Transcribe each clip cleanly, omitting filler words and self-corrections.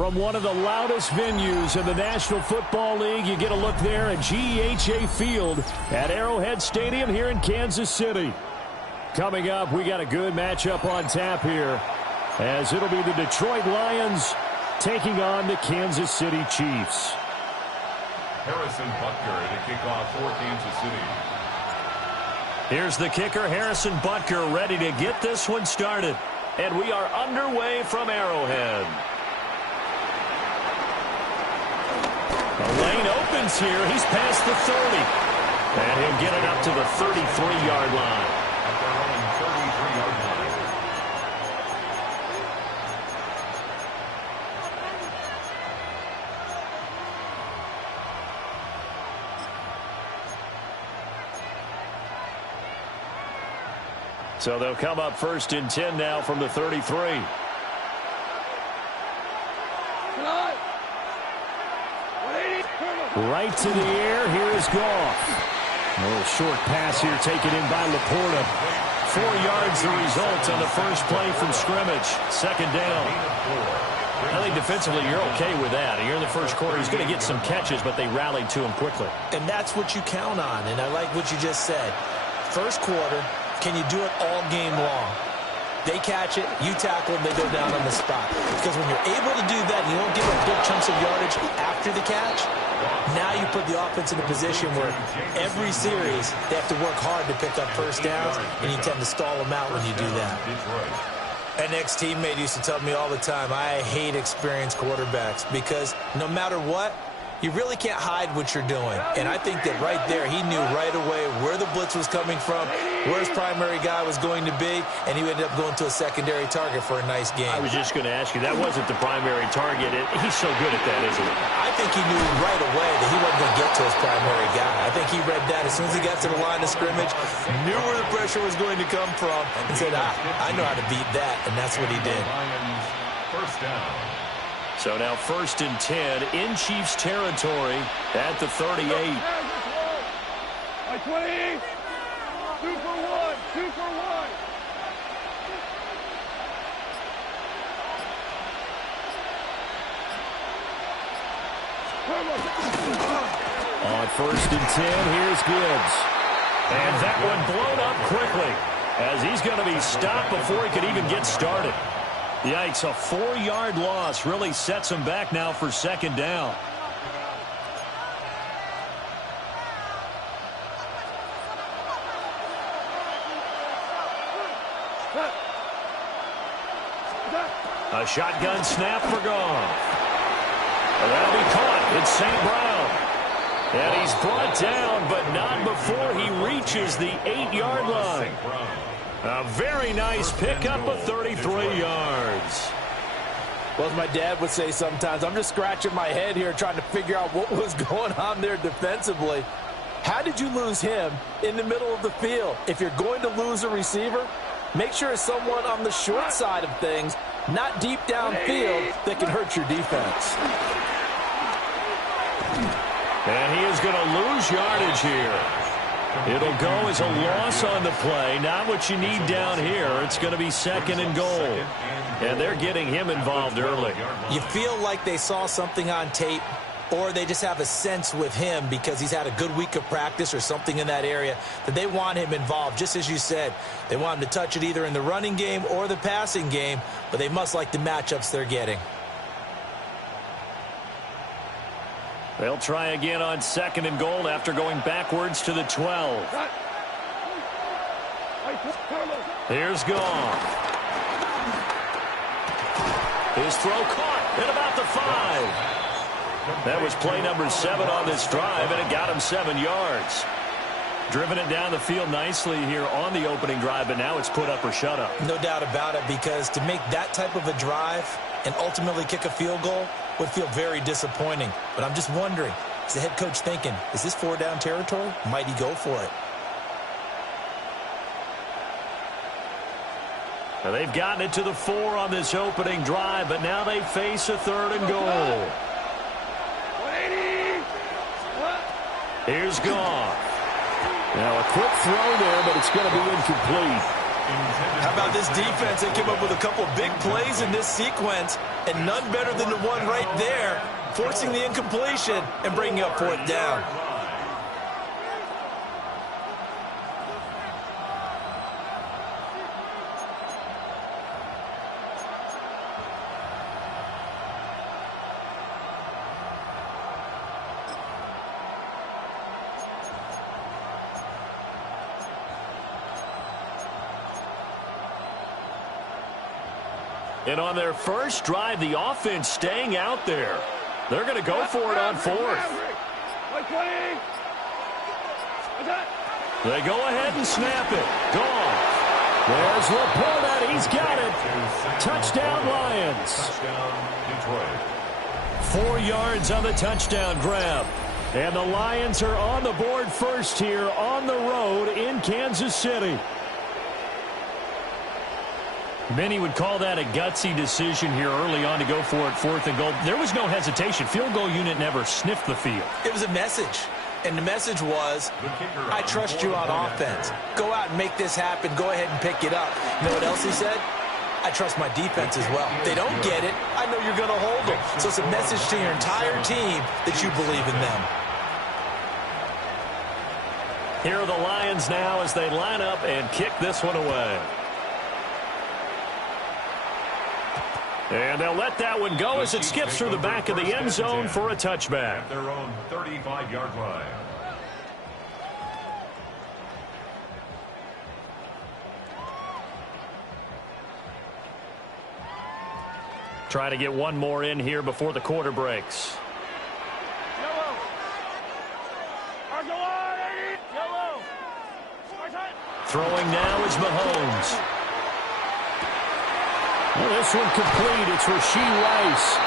From one of the loudest venues in the National Football League, you get a look there at GEHA Field at Arrowhead Stadium here in Kansas City. Coming up, we got a good matchup on tap here, as it'll be the Detroit Lions taking on the Kansas City Chiefs. Harrison Butker to kick off for Kansas City. Here's the kicker, Harrison Butker, ready to get this one started. And we are underway from Arrowhead. The lane opens here. He's past the 30. And he'll get it up to the 33-yard line. At their own 33-yard line. So they'll come up 1st and 10 now from the 33. Right to the air. Here is Goff. A little short pass here taken in by Laporta. 4 yards the result on the first play from scrimmage. 2nd down. I think defensively you're okay with that. Here in the first quarter, he's going to get some catches, but they rallied to him quickly. And that's what you count on, and I like what you just said. First quarter, can you do it all game long? They catch it, you tackle them, they go down on the spot. Because when you're able to do that, you don't give up big chunks of yardage after the catch. Now you put the offense in a position where every series they have to work hard to pick up first downs, and you tend to stall them out when you do that. An ex-teammate used to tell me all the time, I hate experienced quarterbacks because no matter what, you really can't hide what you're doing. And I think that right there, he knew right away where the blitz was coming from, where his primary guy was going to be, and he ended up going to a secondary target for a nice game. I was just going to ask you, that wasn't the primary target. He's so good at that, isn't he? I think he knew right away that he wasn't going to get to his primary guy. I think he read that as soon as he got to the line of scrimmage, knew where the pressure was going to come from, and said, I know how to beat that, and that's what he did. First down. So now 1st and 10 in Chiefs territory at the 38. 20. 2 for 1. 2 for 1. On 1st and 10, here's Gibbs. And that one blown up quickly as he's going to be stopped before he could even get started. Yikes, a 4-yard loss really sets him back now for 2nd down. A shotgun snap for Goff. That'll be caught. It's St. Brown. And he's brought down, but not before he reaches the 8-yard line. A very nice pickup of 33 yards. Well, as my dad would say sometimes, I'm just scratching my head here trying to figure out what was going on there defensively. How did you lose him in the middle of the field? If you're going to lose a receiver, make sure it's someone on the short side of things, not deep downfield, that can hurt your defense. And he is going to lose yardage here. It'll go as a loss on the play. Not what you need down here. It's going to be 2nd and goal. And they're getting him involved early. You feel like they saw something on tape, or they just have a sense with him because he's had a good week of practice or something in that area that they want him involved. Just as you said, they want him to touch it either in the running game or the passing game, but they must like the matchups they're getting. They'll try again on 2nd and goal after going backwards to the 12. Here's Goff. His throw caught at about the 5. That was play number 7 on this drive, and it got him 7 yards. Driven it down the field nicely here on the opening drive, but now it's put up or shut up. No doubt about it, because to make that type of a drive and ultimately kick a field goal would feel very disappointing. But I'm just wondering, is the head coach thinking, is this 4-down territory? Might he go for it? Now they've gotten it to the 4 on this opening drive, but now they face a 3rd and goal. Here's Goff. Now a quick throw there, but it's going to be incomplete. How about this defense? They came up with a couple of big plays in this sequence, and none better than the one right there, forcing the incompletion and bringing up 4th down. And on their first drive, the offense staying out there. They're going to go for it on 4th. They go ahead and snap it. Gone. There's Laporta. He's got it. Touchdown, Lions. Touchdown, Detroit. 4 yards on the touchdown grab. And the Lions are on the board first here on the road in Kansas City. Many would call that a gutsy decision here early on to go for it 4th and goal. There was no hesitation. Field goal unit never sniffed the field. It was a message. And the message was, I trust you on offense. Go out and make this happen. Go ahead and pick it up. You know what else he said? I trust my defense as well. If they don't get it, I know you're going to hold them. So it's a message to your entire team that you believe in them. Here are the Lions now as they line up and kick this one away. And they'll let that one go as it skips through the back of the end zone for a touchback. At their own 35-yard line. Trying to get one more in here before the quarter breaks. Throwing now is Mahomes. Well, this one complete. It's Rashee Rice.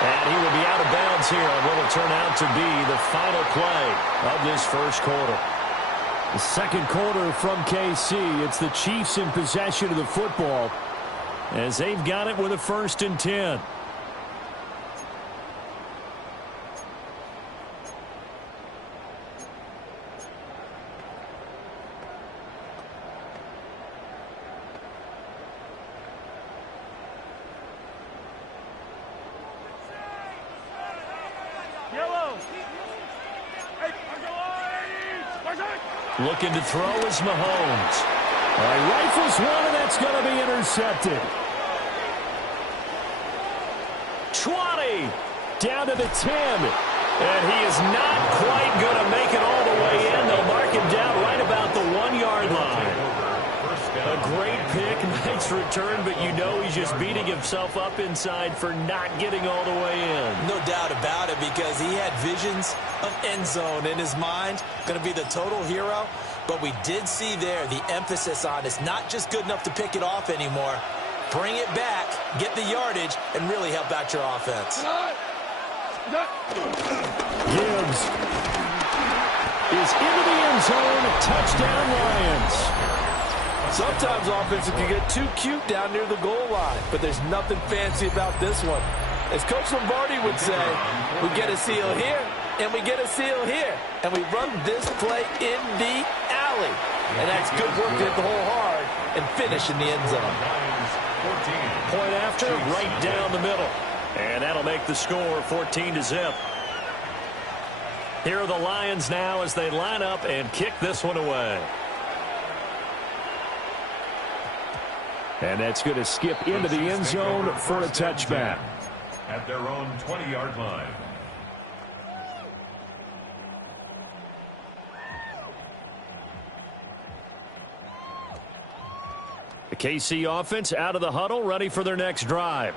And he will be out of bounds here on what will turn out to be the final play of this first quarter. The second quarter from KC. It's the Chiefs in possession of the football as they've got it with a 1st and 10. Looking to throw is Mahomes. Rifles one, and that's going to be intercepted. 20, down to the 10. And he is not quite going to make it all the way in. They'll mark him down right about the 1-yard line. A great pick, nice return, but you know he's just beating himself up inside for not getting all the way in. No doubt about it, because he had visions of end zone in his mind. Going to be the total hero. But we did see there the emphasis on it's not just good enough to pick it off anymore. Bring it back, get the yardage, and really help out your offense. Gibbs is into the end zone. Touchdown, Lions. Sometimes offenses can get too cute down near the goal line, but there's nothing fancy about this one. As Coach Lombardi would say, we get a seal here, and we get a seal here, and we run this play in the alley. And that's good work to hit the hole hard and finish in the end zone. Point after, right down the middle. And that'll make the score 14-0. Here are the Lions now as they line up and kick this one away. And that's going to skip into the end zone for a touchback. At their own 20-yard line. The KC offense out of the huddle, ready for their next drive.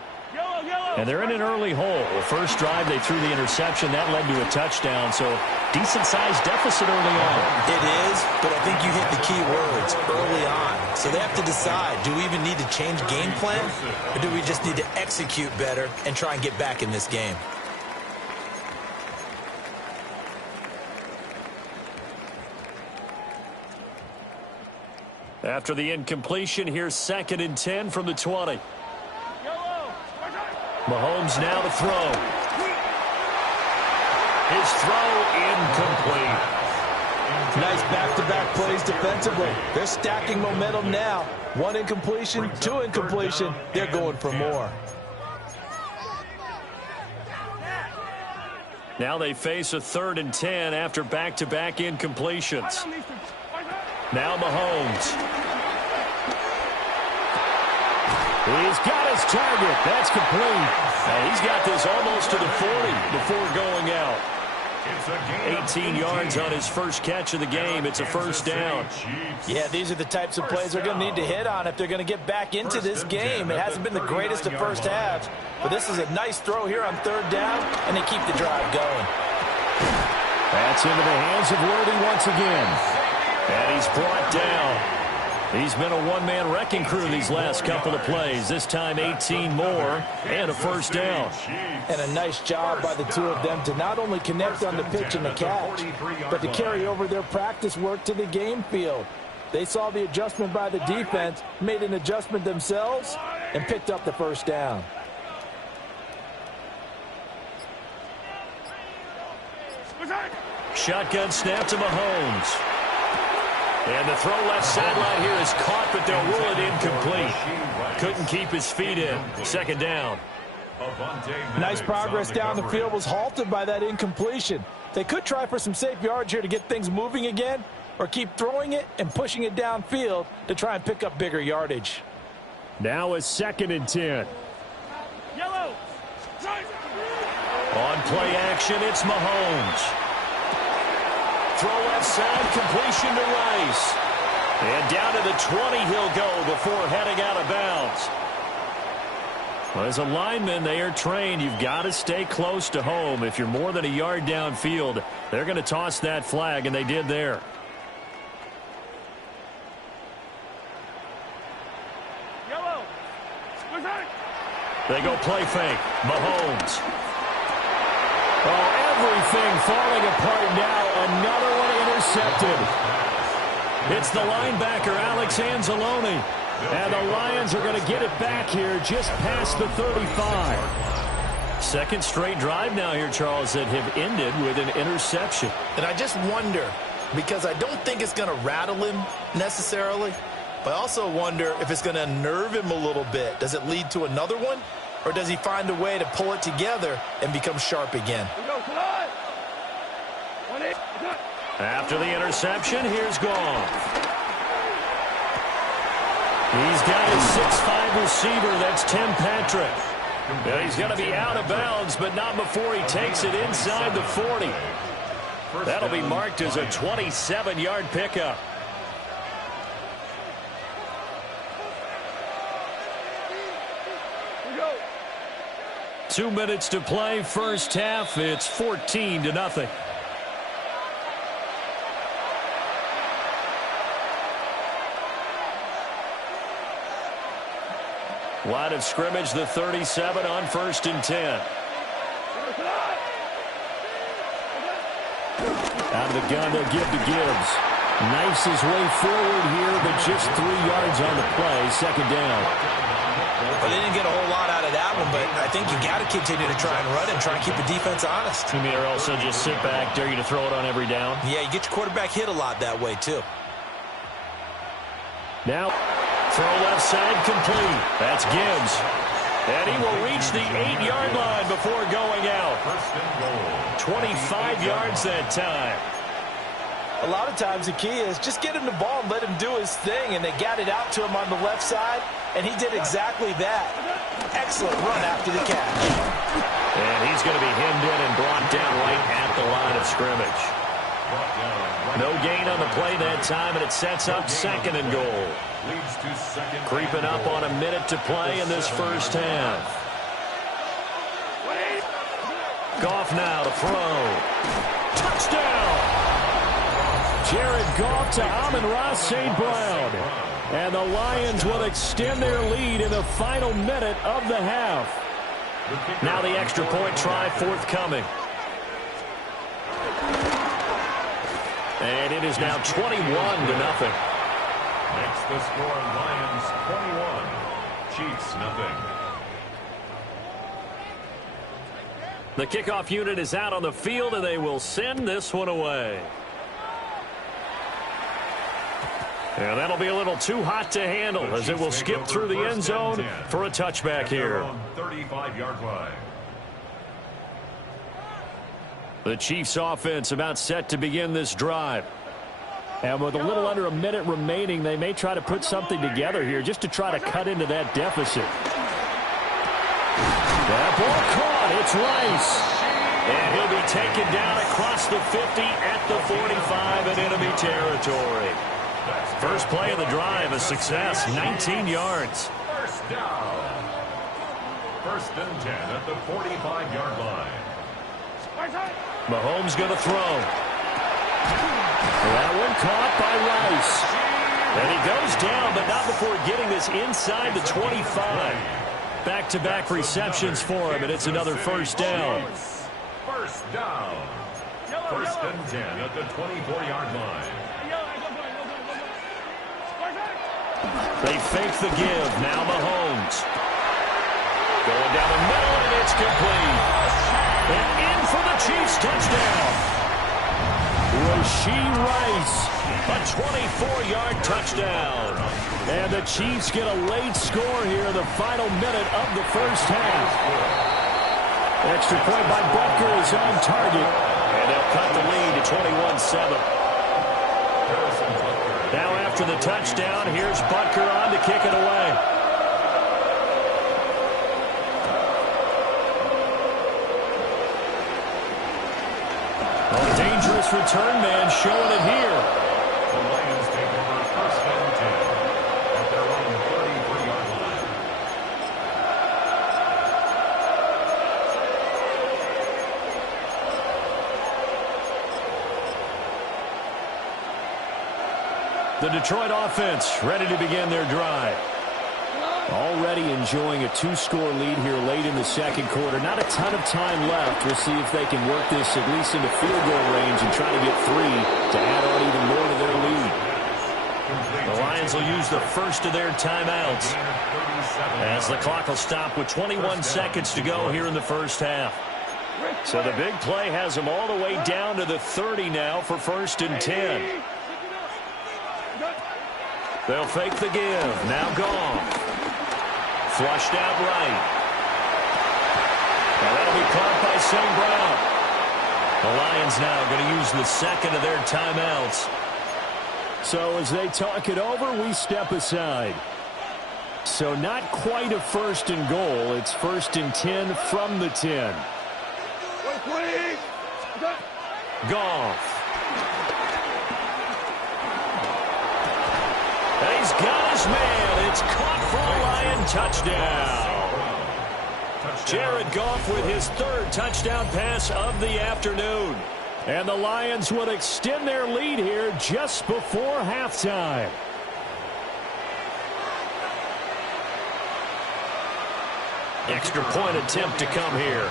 And they're in an early hole. The first drive, they threw the interception. That led to a touchdown, so decent-sized deficit early on. It is, but I think you hit the key words, early on. So they have to decide, do we even need to change game plan, or do we just need to execute better and try and get back in this game? After the incompletion, here's 2nd and 10 from the 20. Mahomes now to throw. His throw incomplete. Nice back-to-back plays defensively. They're stacking momentum now. 1 incompletion, 2 incompletion. They're going for more. Now they face a 3rd and 10 after back-to-back incompletions. Now Mahomes. He's got his target. That's complete. And he's got this almost to the 40 before going out. 18 yards on his first catch of the game. It's a first down. Yeah, these are the types of plays they're going to need to hit on if they're going to get back into this game. It hasn't been the greatest of first halves, but this is a nice throw here on 3rd down, and they keep the drive going. That's into the hands of Worthy once again. And he's brought down. He's been a one-man wrecking crew these last couple of plays. This time 18 more and a first down. And a nice job by the two of them to not only connect on the pitch and the catch, but to carry over their practice work to the game field. They saw the adjustment by the defense, made an adjustment themselves, and picked up the first down. Shotgun snap to Mahomes. And the throw left sideline here is caught, but they'll rule it incomplete. Couldn't keep his feet in. 2nd down. Nice progress down the field was halted by that incompletion. They could try for some safe yards here to get things moving again, or keep throwing it and pushing it downfield to try and pick up bigger yardage. Now a 2nd and 10. Yellow. On play action, it's Mahomes. Throw left side, completion to Rice. And down to the 20 he'll go before heading out of bounds. Well, as a lineman, they are trained. You've got to stay close to home. If you're more than a yard downfield, they're going to toss that flag, and they did there. Yellow. They go play fake. Mahomes. Oh, everything falling apart now. Another one intercepted. It's the linebacker, Alex Anzalone. And the Lions are going to get it back here just past the 35. 2nd straight drive now here, Charles, that have ended with an interception. And I just wonder, because I don't think it's going to rattle him necessarily, but I also wonder if it's going to unnerve him a little bit. Does it lead to another one? Or does he find a way to pull it together and become sharp again? After the interception, here's Goff. He's got his 6'5" receiver. That's Tim Patrick. Now he's going to be out of bounds, but not before he takes it inside the 40. That'll be marked as a 27-yard pickup. We go. 2 minutes to play, first half. It's 14-0. Line of scrimmage, the 37 on 1st and 10. Out of the gun, they'll give to Gibbs. Knifes his way forward here, but just 3 yards on the play. 2nd down. Well, they didn't get a whole lot out of that one, but I think you got to continue to try and run and try and keep the defense honest. You mean, or also just sit back, dare you to throw it on every down? Yeah, you get your quarterback hit a lot that way, too. Now, throw left side complete. That's Gibbs. And he will reach the 8-yard line before going out. 25 yards that time. A lot of times the key is just get him the ball and let him do his thing, and they got it out to him on the left side, and he did exactly that. Excellent run after the catch. And he's going to be hemmed in and brought down right at the line of scrimmage. No gain on the play that time, and it sets up 2nd and goal. Creeping up on a minute to play in this first half. Goff now to throw. Touchdown! Jared Goff to Amon-Ra St. Brown. And the Lions will extend their lead in the final minute of the half. Now the extra point try forthcoming. And it is now 21-0. Makes the score Lions 21, Chiefs nothing. The kickoff unit is out on the field, and they will send this one away. And that'll be a little too hot to handle as it will skip through the end zone for a touchback here. 35-yard line. The Chiefs offense about set to begin this drive. And with a little under a minute remaining, they may try to put something together here just to try to cut into that deficit. That ball caught. It's Rice. And he'll be taken down across the 50 at the 45 in enemy territory. First play of the drive, a success, 19 yards. First down. First and 10 at the 45-yard line. Mahomes going to throw. That one caught by Rice. And he goes down, but not before getting this inside the 25. Back-to-back receptions for him, and it's another first down. First down. First and 10 at the 24-yard line. They fake the give. Now Mahomes. Going down the middle, and it's complete. And in for the Chiefs touchdown. Rashee Rice, a 24-yard touchdown. And the Chiefs get a late score here in the final minute of the first half. Extra point by Butker is on target. And they'll cut the lead to 21-7. Now after the touchdown, here's Butker on to kick it away. Dangerous return man showing it here. The Lions take over first and 10 at their own 33-yard line. The Detroit offense ready to begin their drive. Already enjoying a two-score lead here late in the second quarter. Not a ton of time left. We'll see if they can work this at least into field goal range and try to get 3 to add on even more to their lead. The Lions will use the first of their timeouts as the clock will stop with 21 seconds to go here in the first half. So the big play has them all the way down to the 30 now for first and 10. They'll fake the give. Now gone. Flushed out right. And that'll be caught by St. Brown. The Lions now going to use the second of their timeouts. So as they talk it over, we step aside. So not quite a first and goal. It's first and 10 from the 10. Goff. And he's got his man. It's caught for a Lion touchdown. Jared Goff with his third touchdown pass of the afternoon. And the Lions would extend their lead here just before halftime. Extra point attempt to come here.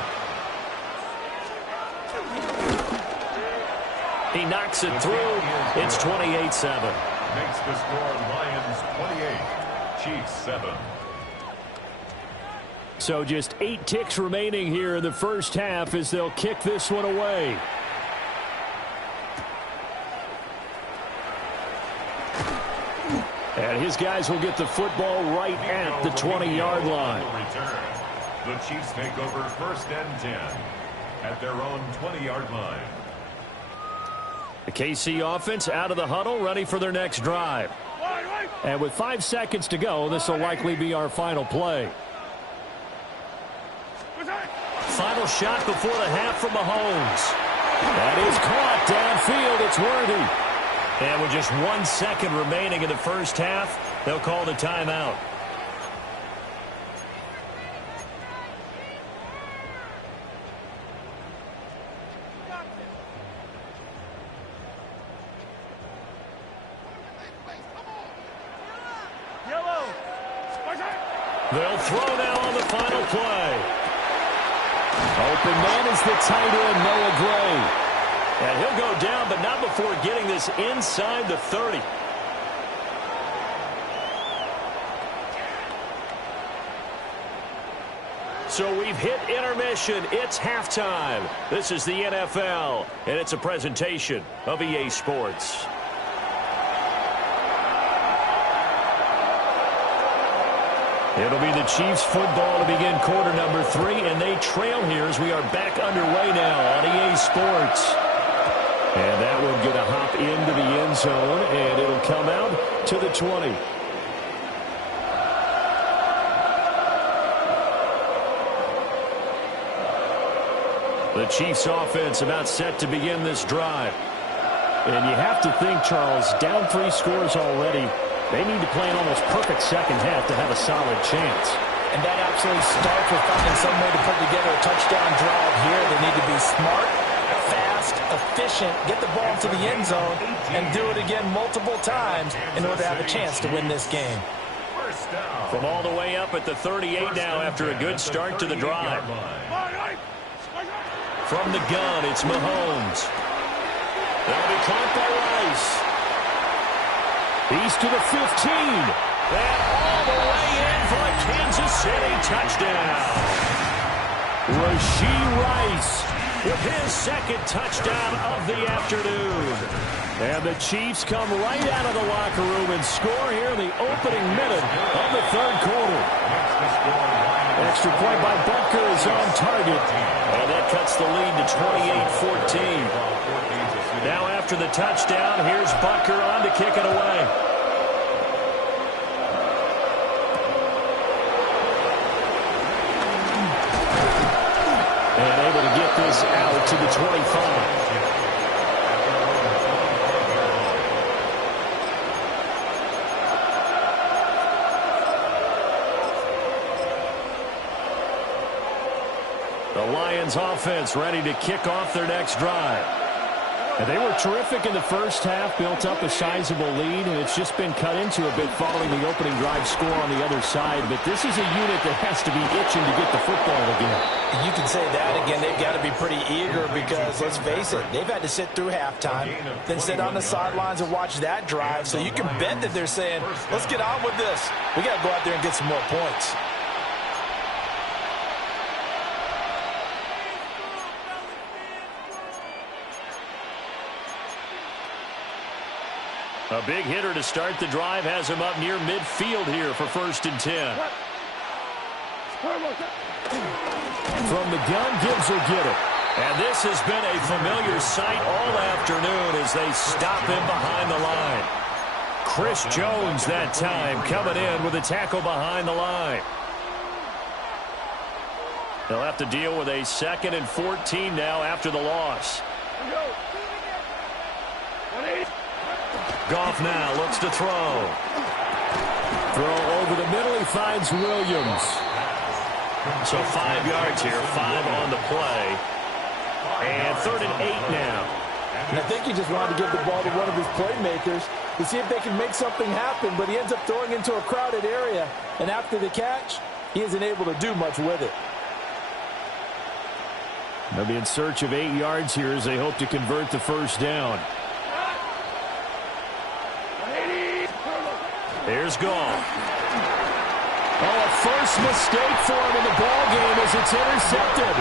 He knocks it through. It's 28-7. Makes the score Lions 28, Chiefs 7. So just 8 ticks remaining here in the first half as they'll kick this one away. And his guys will get the football right at the 20-yard line. The Chiefs take over first and 10 at their own 20-yard line. The KC offense out of the huddle, ready for their next drive. And with 5 seconds to go, this will likely be our final play. Final shot before the half from Mahomes. That is caught downfield. It's Worthy. And with just 1 second remaining in the first half, they'll call the timeout. They'll throw now on the final play. Open man is the tight end, Noah Gray. And he'll go down, but not before getting this inside the 30. So we've hit intermission. It's halftime. This is the NFL, and it's a presentation of EA Sports. It'll be the Chiefs football to begin quarter number 3, and they trail here as we are back underway now on EA Sports. And that will get a hop into the end zone, and it'll come out to the 20. The Chiefs offense about set to begin this drive. And you have to think, Charles, down 3 scores already. They need to play an almost perfect second half to have a solid chance. And that absolutely starts with finding some way to put together a touchdown drive here. They need to be smart, fast, efficient, get the ball to the end zone, and do it again multiple times in order to have a chance to win this game. From all the way up at the 38 now after a good start to the drive. From the gun, it's Mahomes. That'll be caught by Rice. He's to the 15. And all the way in for a Kansas City touchdown. Rashee Rice with his second touchdown of the afternoon. And the Chiefs come right out of the locker room and score here in the opening minute of the third quarter. Extra point by Butker is on target. And that cuts the lead to 28-14. Now after the touchdown, here's Butker on to kick it away. And able to get this out to the 25. The Lions offense ready to kick off their next drive. And they were terrific in the first half, built up a sizable lead, and it's just been cut into a bit following the opening drive score on the other side. But this is a unit that has to be itching to get the football again. You can say that again. They've got to be pretty eager because, let's face it, they've had to sit through halftime, then sit on the sidelines and watch that drive. So you can bet that they're saying, let's get on with this. We got to go out there and get some more points. A big hitter to start the drive has him up near midfield here for 1st and 10. From the gun, Gibbs will get it. And this has been a familiar sight all afternoon as they stop him behind the line. Chris Jones that time coming in with a tackle behind the line. They'll have to deal with a 2nd and 14 now after the loss. Goff now looks to throw. Throw over the middle. He finds Williams. So 5 yards here, 5 on the play. And 3rd and 8 now. And I think he just wanted to give the ball to one of his playmakers to see if they can make something happen, but he ends up throwing into a crowded area. And after the catch, he isn't able to do much with it. They'll be in search of 8 yards here as they hope to convert the first down. Here's Goff. Oh, a first mistake for him in the ball game as it's intercepted.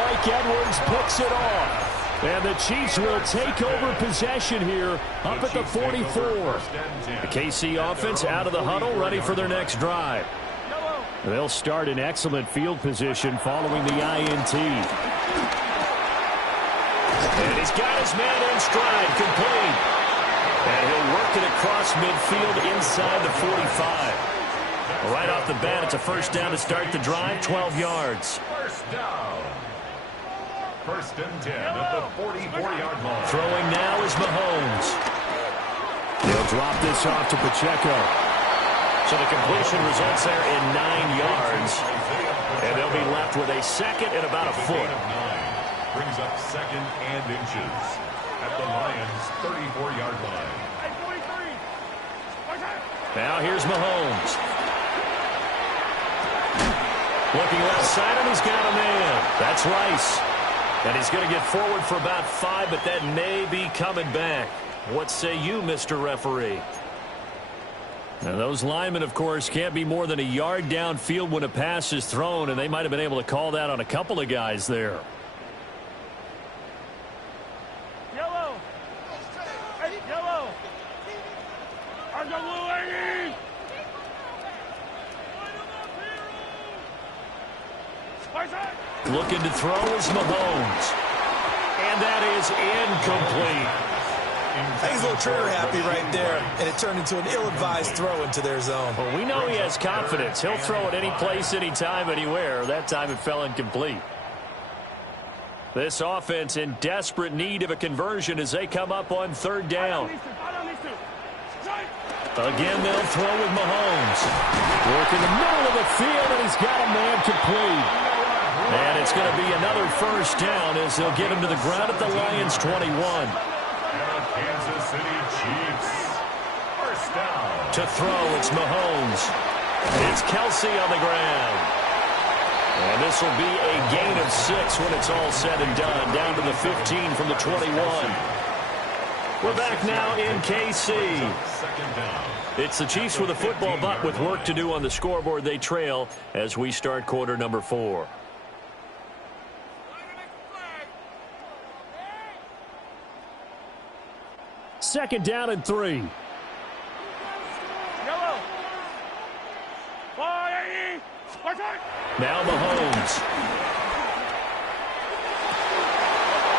Mike Edwards picks it off. And the Chiefs will take over possession here up at the 44. The KC offense out of the huddle, ready for their next drive. They'll start in excellent field position following the INT. And he's got his man in stride, complete. And he'll work it across midfield inside the 45. Right off the bat, it's a first down to start the drive, 12 yards. First down. 1st and 10 at the 44-yard line. Throwing now is Mahomes. They'll drop this off to Pacheco. So the completion results there in 9 yards. And they'll be left with a 2nd and about a foot. Brings up 2nd and inches at the Lions' 34-yard line. Now here's Mahomes. Looking left side, and he's got a man. That's Rice. And he's going to get forward for about 5, but that may be coming back. What say you, Mr. Referee? Now, those linemen, of course, can't be more than a yard downfield when a pass is thrown, and they might have been able to call that on a couple of guys there. Yellow. Hey, yellow. Looking to throw is Mahomes. And that is incomplete. I think he's a little trigger happy right there, and it turned into an ill-advised throw into their zone. Well, we know he has confidence. He'll throw it any place, anytime, anywhere. That time it fell incomplete. This offense in desperate need of a conversion as they come up on third down. Again, they'll throw with Mahomes. Work in the middle of the field, and he's got a man complete. And it's going to be another first down as they'll get him to the ground at the Lions' 21. Kansas City Chiefs. First down. To throw, it's Mahomes. It's Kelsey on the ground. And this will be a gain of 6 when it's all said and done. Down to the 15 from the 21. We're back now in KC. It's the Chiefs with a football, but with work to do on the scoreboard. They trail as we start quarter number 4. Second down and 3. Yellow. Now Mahomes.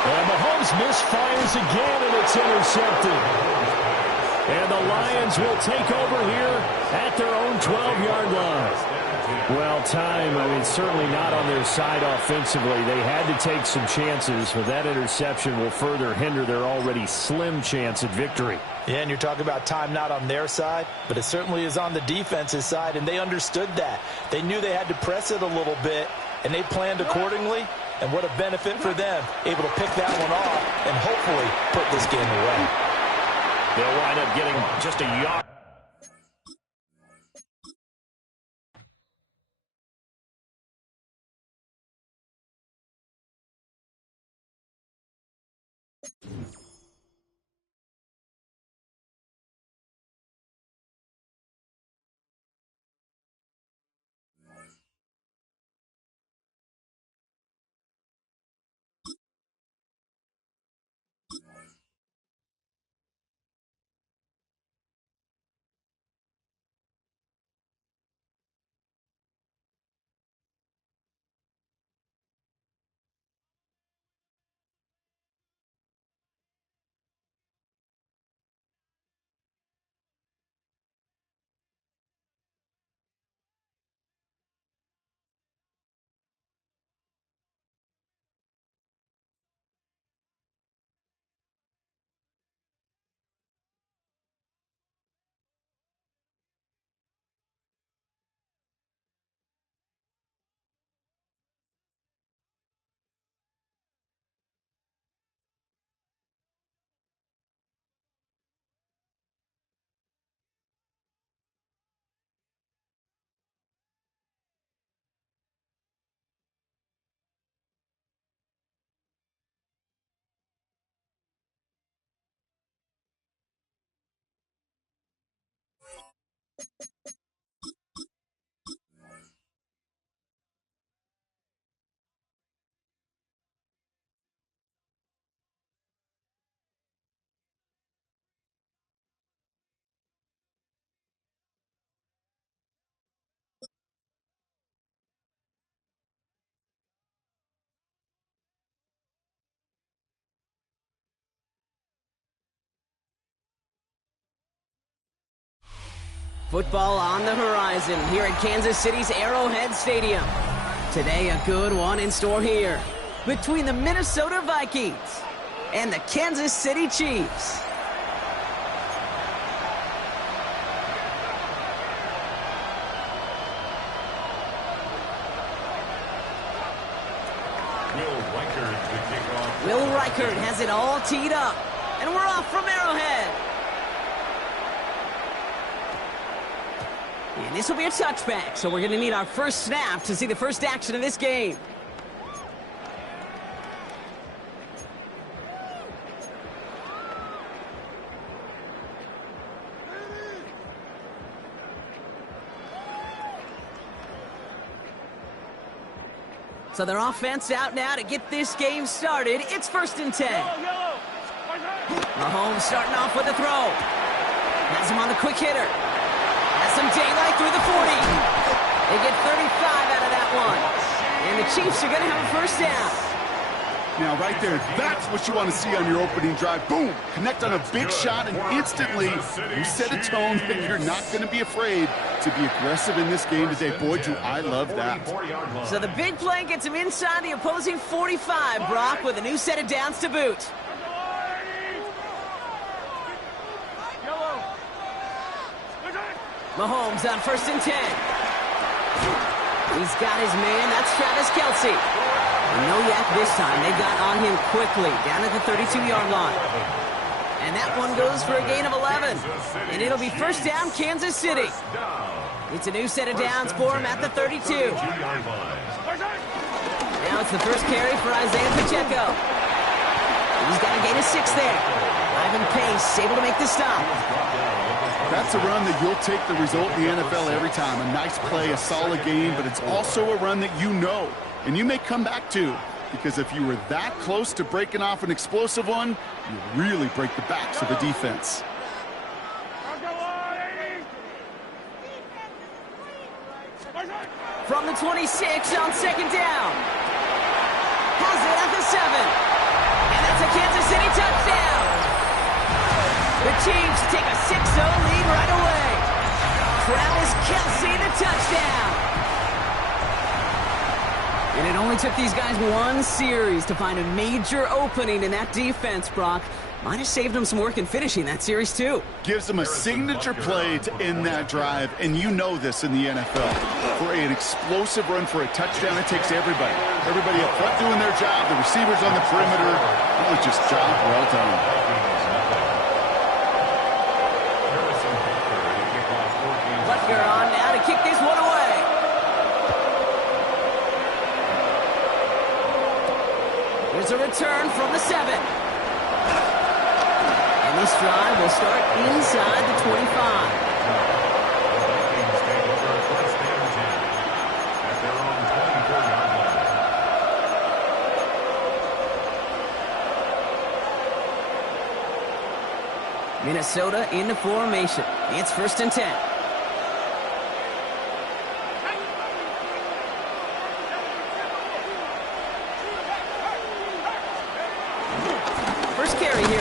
And Mahomes misfires again, and it's intercepted. And the Lions will take over here at their own 12-yard line. Well, time, certainly not on their side offensively. They had to take some chances, but that interception will further hinder their already slim chance at victory. Yeah, and you're talking about time not on their side, but it certainly is on the defense's side, and they understood that. They knew they had to press it a little bit, and they planned accordingly, and what a benefit for them, able to pick that one off and hopefully put this game away. They'll wind up getting just a yard. Football on the horizon here at Kansas City's Arrowhead Stadium. Today, a good one in store here between the Minnesota Vikings and the Kansas City Chiefs. Will Reichert has it all teed up, and we're off from Arrowhead. And this will be a touchback, so we're going to need our first snap to see the first action of this game. So their offense out now to get this game started. It's 1st and 10. Mahomes starting off with a throw. Has him on the quick hitter. Has some daylight through the 40. They get 35 out of that one. And the Chiefs are going to have a first down. Now, right there, that's what you want to see on your opening drive. Boom! Connect on a big shot, and instantly you set a tone that you're not going to be afraid to be aggressive in this game today. Boy, do I love that. So the big play gets him inside the opposing 45, Brock, with a new set of downs to boot. Mahomes on 1st and 10. He's got his man. That's Travis Kelce. And no yak this time. They got on him quickly, down at the 32-yard line. And that one goes for a gain of 11. And it'll be first down, Kansas City. It's a new set of downs for him at the 32. Now it's the first carry for Isaiah Pacheco. He's got a gain of 6 there. Ivan Pace able to make the stop. That's a run that you'll take the result in the NFL every time. A nice play, a solid game, but it's also a run that you know and you may come back to, because if you were that close to breaking off an explosive one, you really break the backs of the defense. From the 26 on 2nd down. Has it at the 7. And that's a Kansas City touchdown. The Chiefs take a 6-0 lead right away. Travis Kelce, the touchdown. And it only took these guys one series to find a major opening in that defense, Brock. Might have saved them some work in finishing that series, too. Gives them a signature play to end that drive, and you know this in the NFL. For an explosive run for a touchdown, it takes everybody. Everybody up front doing their job, the receivers on the perimeter. It was just job well done. Butker on now to kick this one away. Here's a return from the 7. And this drive will start inside the 25. Minnesota into formation. It's 1st and 10.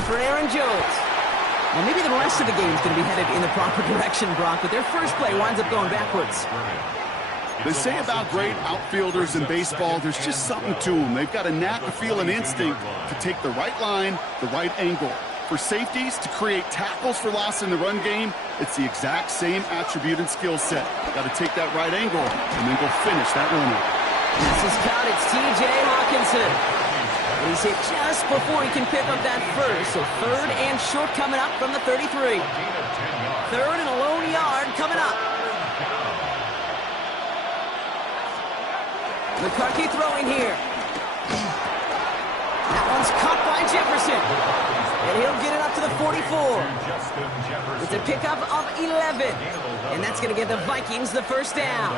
For Aaron Jones. Well, maybe the rest of the game is going to be headed in the proper direction, Brock, but their first play winds up going backwards. They say about great outfielders in baseball, there's just something to them. They've got a knack, a feel, an instinct to take the right line, the right angle. For safeties, to create tackles for loss in the run game, it's the exact same attribute and skill set. Got to take that right angle and then go finish that runner. This is caught. It's T.J. Hawkinson. And he's hit just before he can pick up that first. So 3rd and short coming up from the 33. 3rd and a lone yard coming up. McCarthy throwing here. That one's caught by Jefferson. And he'll get it up to the 44. It's a pickup of 11. And that's going to give the Vikings the first down.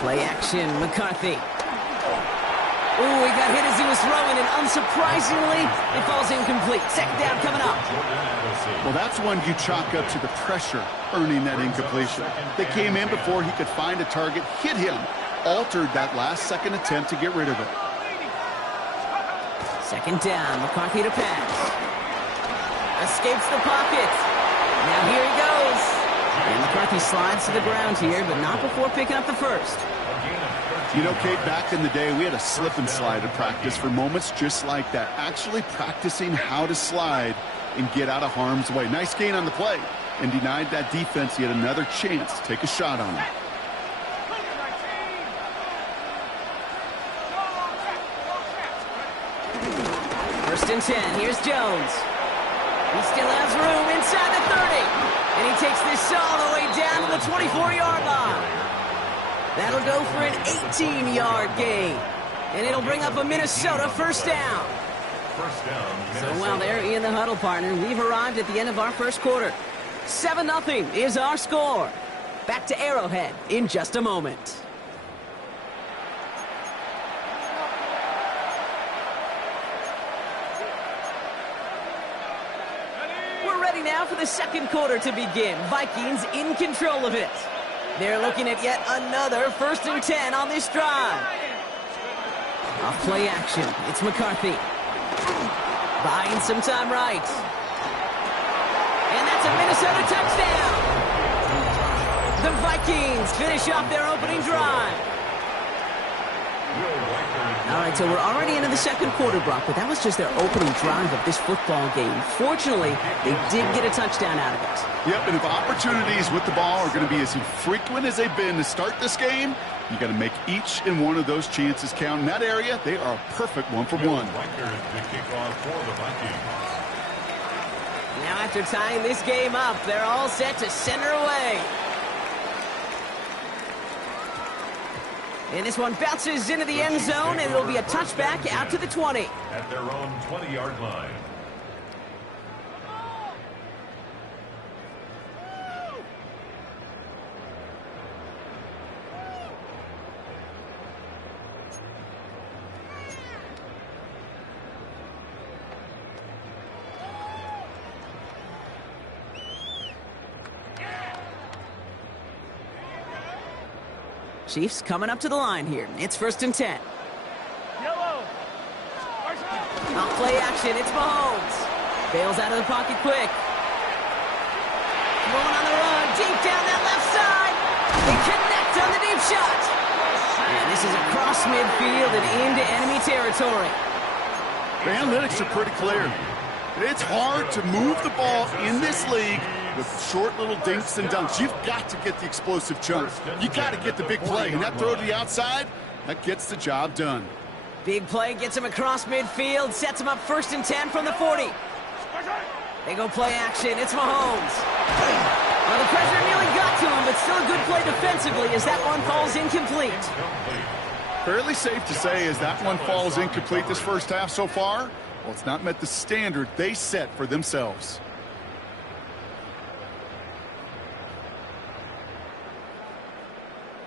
Play action, McCarthy. Ooh, he got hit as he was throwing, and unsurprisingly, it falls incomplete. 2nd down coming up. Well, that's one you chalk up to the pressure earning that incompletion. They came in before he could find a target, hit him, altered that last-second attempt to get rid of it. 2nd down, McCarthy to pass. Escapes the pocket. Now here he goes. And McCarthy slides to the ground here, but not before picking up the first. You know, Kate, back in the day, we had a slip and slide in practice for moments just like that. Actually practicing how to slide and get out of harm's way. Nice gain on the play, and denied that defense yet another chance to take a shot on him. First and 10. Here's Jones. He still has room inside the 30. And he takes this all the way down to the 24-yard line. That'll go for an 18-yard gain. And it'll bring up a Minnesota first down. So while they're in the huddle, partner, we've arrived at the end of our first quarter. 7-0 is our score. Back to Arrowhead in just a moment. ready now for the second quarter to begin. Vikings in control of it. They're looking at yet another 1st and 10 on this drive. Off play action. It's McCarthy. Buying some time right. And that's a Minnesota touchdown. The Vikings finish off their opening drive. All right, so we're already into the second quarter, Brock, but that was just their opening drive of this football game. Fortunately, they did get a touchdown out of it. Yep, and if opportunities with the ball are going to be as infrequent as they've been to start this game, you got to make each and one of those chances count. In that area, they are a perfect 1-for-1. Now after tying this game up, they're all set to center away. And this one bounces into the end zone, and it'll be a touchback out to the 20. At their own 20-yard line. Chiefs coming up to the line here. It's 1st and 10. Yellow. Off play action. It's Mahomes. Bails out of the pocket quick. Going on the run. Deep down that left side. They connect on the deep shot. And this is across midfield and into enemy territory. The analytics are pretty clear. It's hard to move the ball in this league with short little dinks and dunks. You've got to get the explosive chunks. You got to get the big play, and that throw to the outside, that gets the job done. Big play gets him across midfield, sets him up 1st and 10 from the 40. They go play action. It's Mahomes. Well, the pressure nearly got to him, but still a good play defensively as that one falls incomplete. Fairly safe to say as that one falls incomplete this first half so far, well, it's not met the standard they set for themselves.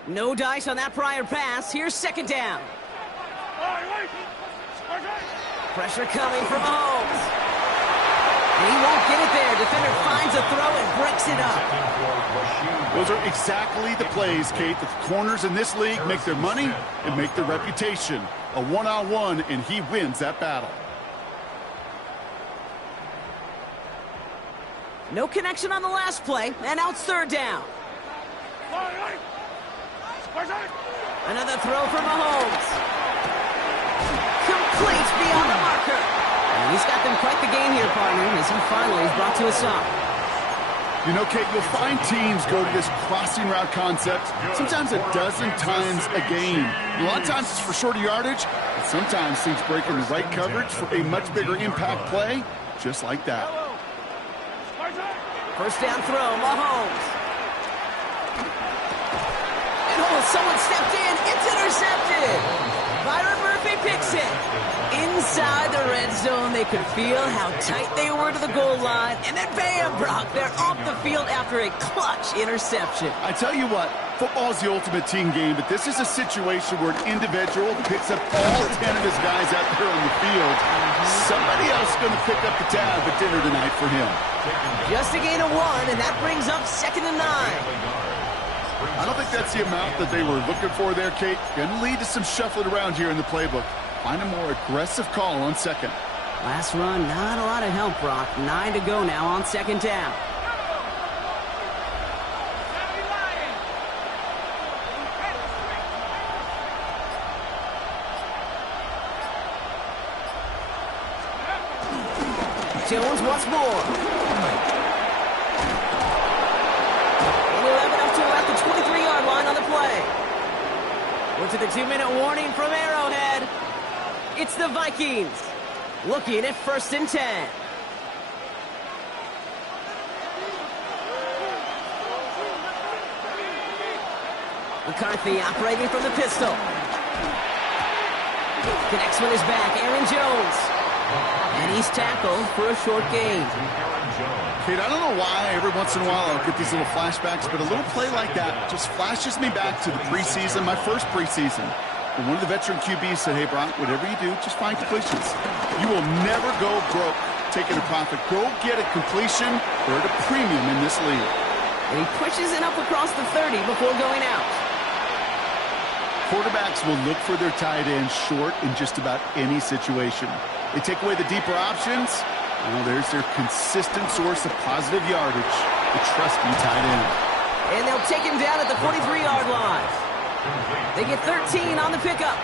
No dice on that prior pass. Here's 2nd down. Pressure coming from Mahomes. And he won't get it there. Defender finds a throw and breaks it up. Those are exactly the plays, Kate, that the corners in this league make their money and make their reputation. A one-on-one, and he wins that battle. No connection on the last play, and now it's 3rd down. Another throw from Mahomes. Complete beyond the marker. And he's got them quite the game here, partner, as he finally is brought to a stop. You know, Kate, you'll find teams go to this crossing route concept sometimes a dozen times a game. A lot of times it's for shorter yardage, but sometimes teams break in the right coverage for a much bigger impact play, just like that. 1st down throw, Mahomes. And someone stepped in. It's intercepted. Byron Murphy picks it. Inside the red zone, they could feel how tight they were to the goal line. And then bam, Brock, they're off the field after a clutch interception. I tell you what, football is the ultimate team game, but this is a situation where an individual picks up all 10 of his guys out there on the field. Somebody else is going to pick up the tab at dinner tonight for him. Just a gain of 1, and that brings up 2nd and 9. I don't think that's the amount that they were looking for there, Kate. Going to lead to some shuffling around here in the playbook. Find a more aggressive call on 2nd. Last run, not a lot of help, Brock. 9 to go now on 2nd down. Jones once more. 11 up to about the 23-yard line on the play. We're to the 2-minute warning from Arrowhead. It's the Vikings looking at 1st and 10. McCarthy operating from the pistol. Connects with his back, Aaron Jones. And he's tackled for a short gain. Kate, I don't know why every once in a while I'll get these little flashbacks, but a little play like that just flashes me back to the preseason, my first preseason. And one of the veteran QBs said, hey, Brock, whatever you do, just find completions. You will never go broke taking a profit. Go get a completion. They're at a premium in this league. And he pushes it up across the 30 before going out. Quarterbacks will look for their tight end short in just about any situation. They take away the deeper options. Well, there's their consistent source of positive yardage, the trusty tight end. And they'll take him down at the 43-yard line. They get 13 on the pickup.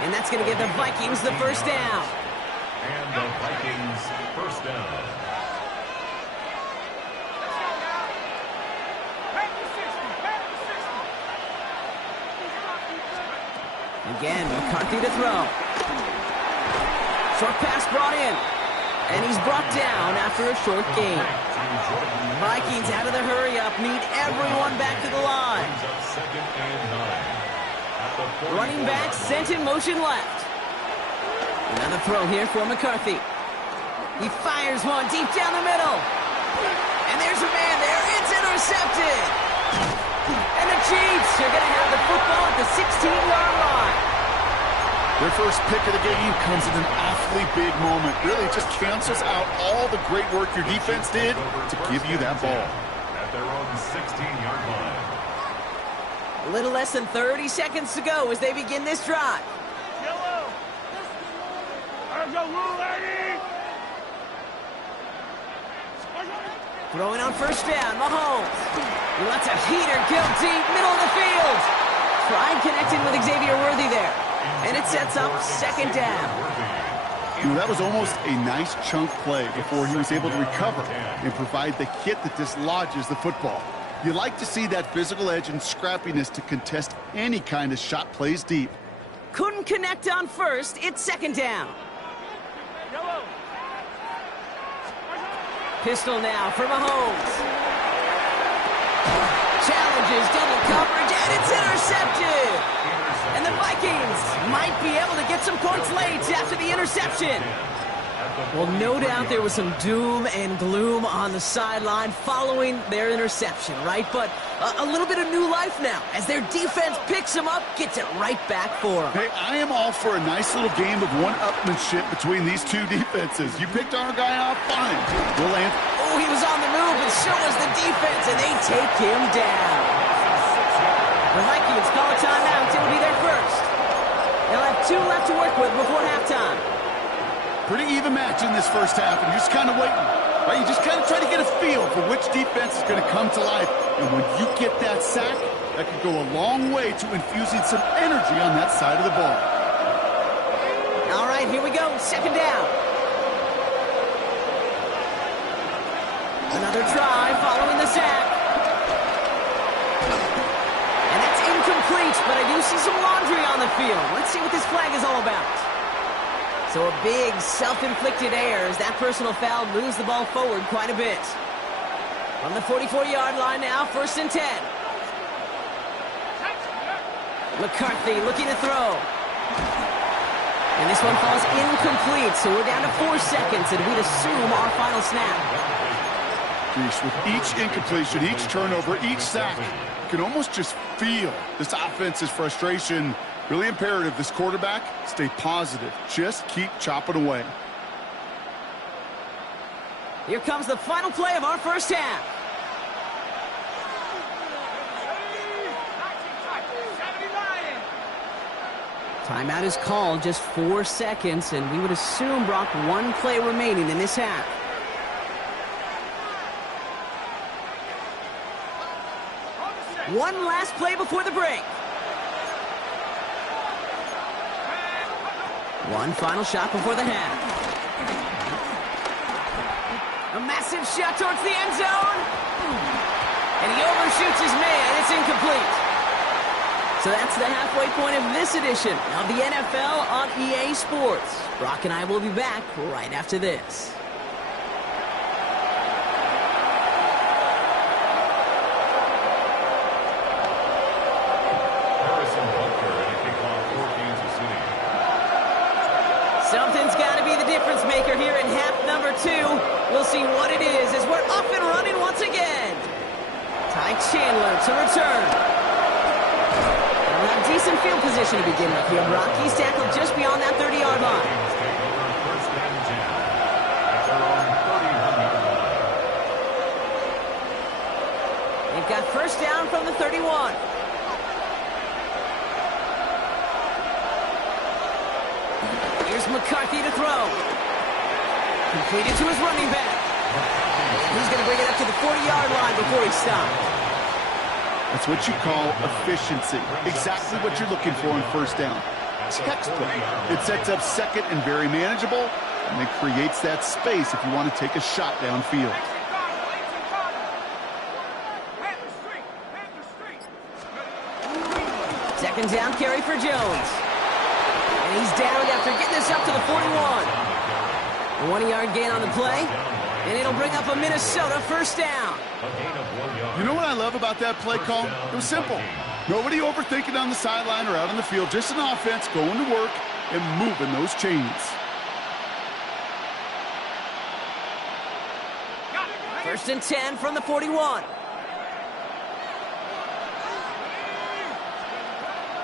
And that's going to give the Vikings the first down. And the Vikings first down. Again, McCarthy to throw. Short pass brought in. And he's brought down after a short gain. Vikings out of the hurry-up, need everyone back to the line. Running back sent in motion left. Another throw here for McCarthy. He fires one deep down the middle. And there's a man there. It's intercepted. And the Chiefs are going to have the football at the 16-yard line. Their first pick of the game comes in an awfully big moment. Really just cancels out all the great work your defense did to give you that ball. At their own 16-yard line. A little less than 30 seconds to go as they begin this drive. Yellow. There's a rule, lady. Throwing on first down, Mahomes. He lets a heater go deep, middle of the field. Tried connecting with Xavier Worthy there. And it sets up second down. You know, that was almost a nice chunk play before he was able to recover and provide the hit that dislodges the football. You like to see that physical edge and scrappiness to contest any kind of shot plays deep. Couldn't connect on first. It's second down. Yellow. Pistol now for Mahomes. Challenges double coverage, and it's intercepted. And the Vikings might be able to get some points late after the interception. Well, no doubt there was some doom and gloom on the sideline following their interception, right? But a little bit of new life now as their defense picks them up, gets it right back for them. Hey, I am all for a nice little game of one-upmanship between these two defenses. You picked our guy off, fine. We'll land. Oh, he was on the move, and so was the defense, and they take him down. The Vikings call a timeout. It'll be their first. They'll have 2 left to work with before halftime. Pretty even match in this first half, and you're just kind of waiting. Right? You just kind of try to get a feel for which defense is going to come to life. And when you get that sack, that can go a long way to infusing some energy on that side of the ball. All right, here we go. Second down. Another try following the sack. And that's incomplete, but I do see some laundry on the field. Let's see what this flag is all about. So a big self-inflicted error as that personal foul moves the ball forward quite a bit. From the 44-yard line now, first and 10. McCarthy looking to throw. And this one falls incomplete, so we're down to 4 seconds, and we'd assume our final snap. With each incompletion, each turnover, each sack, you can almost just feel this offense's frustration. Really imperative, this quarterback, stay positive. Just keep chopping away. Here comes the final play of our first half. Timeout is called, just 4 seconds, and we would assume, Brock, 1 play remaining in this half. One last play before the break. One final shot before the half. A massive shot towards the end zone. And he overshoots his man. It's incomplete. So that's the halfway point of this edition of the NFL on EA Sports. Brock and I will be back right after this. Something's got to be the difference maker here in half number 2. We'll see what it is as we're up and running once again. Ty Chandler to return. They'll have decent field position to begin with here. Brock, he's tackled just beyond that 30-yard line. Here's McCarthy to throw. Completed to his running back. He's going to bring it up to the 40-yard line before he stops. That's what you call efficiency. Exactly what you're looking for on first down. Textbook. It sets up second and very manageable, and it creates that space if you want to take a shot downfield. Second down carry for Jones. And he's down after getting this up to the 41. A 1-yard gain on the play, and it'll bring up a Minnesota first down. You know what I love about that play call? It was simple. Nobody overthinking on the sideline or out on the field. Just an offense going to work and moving those chains. First and 10 from the 41.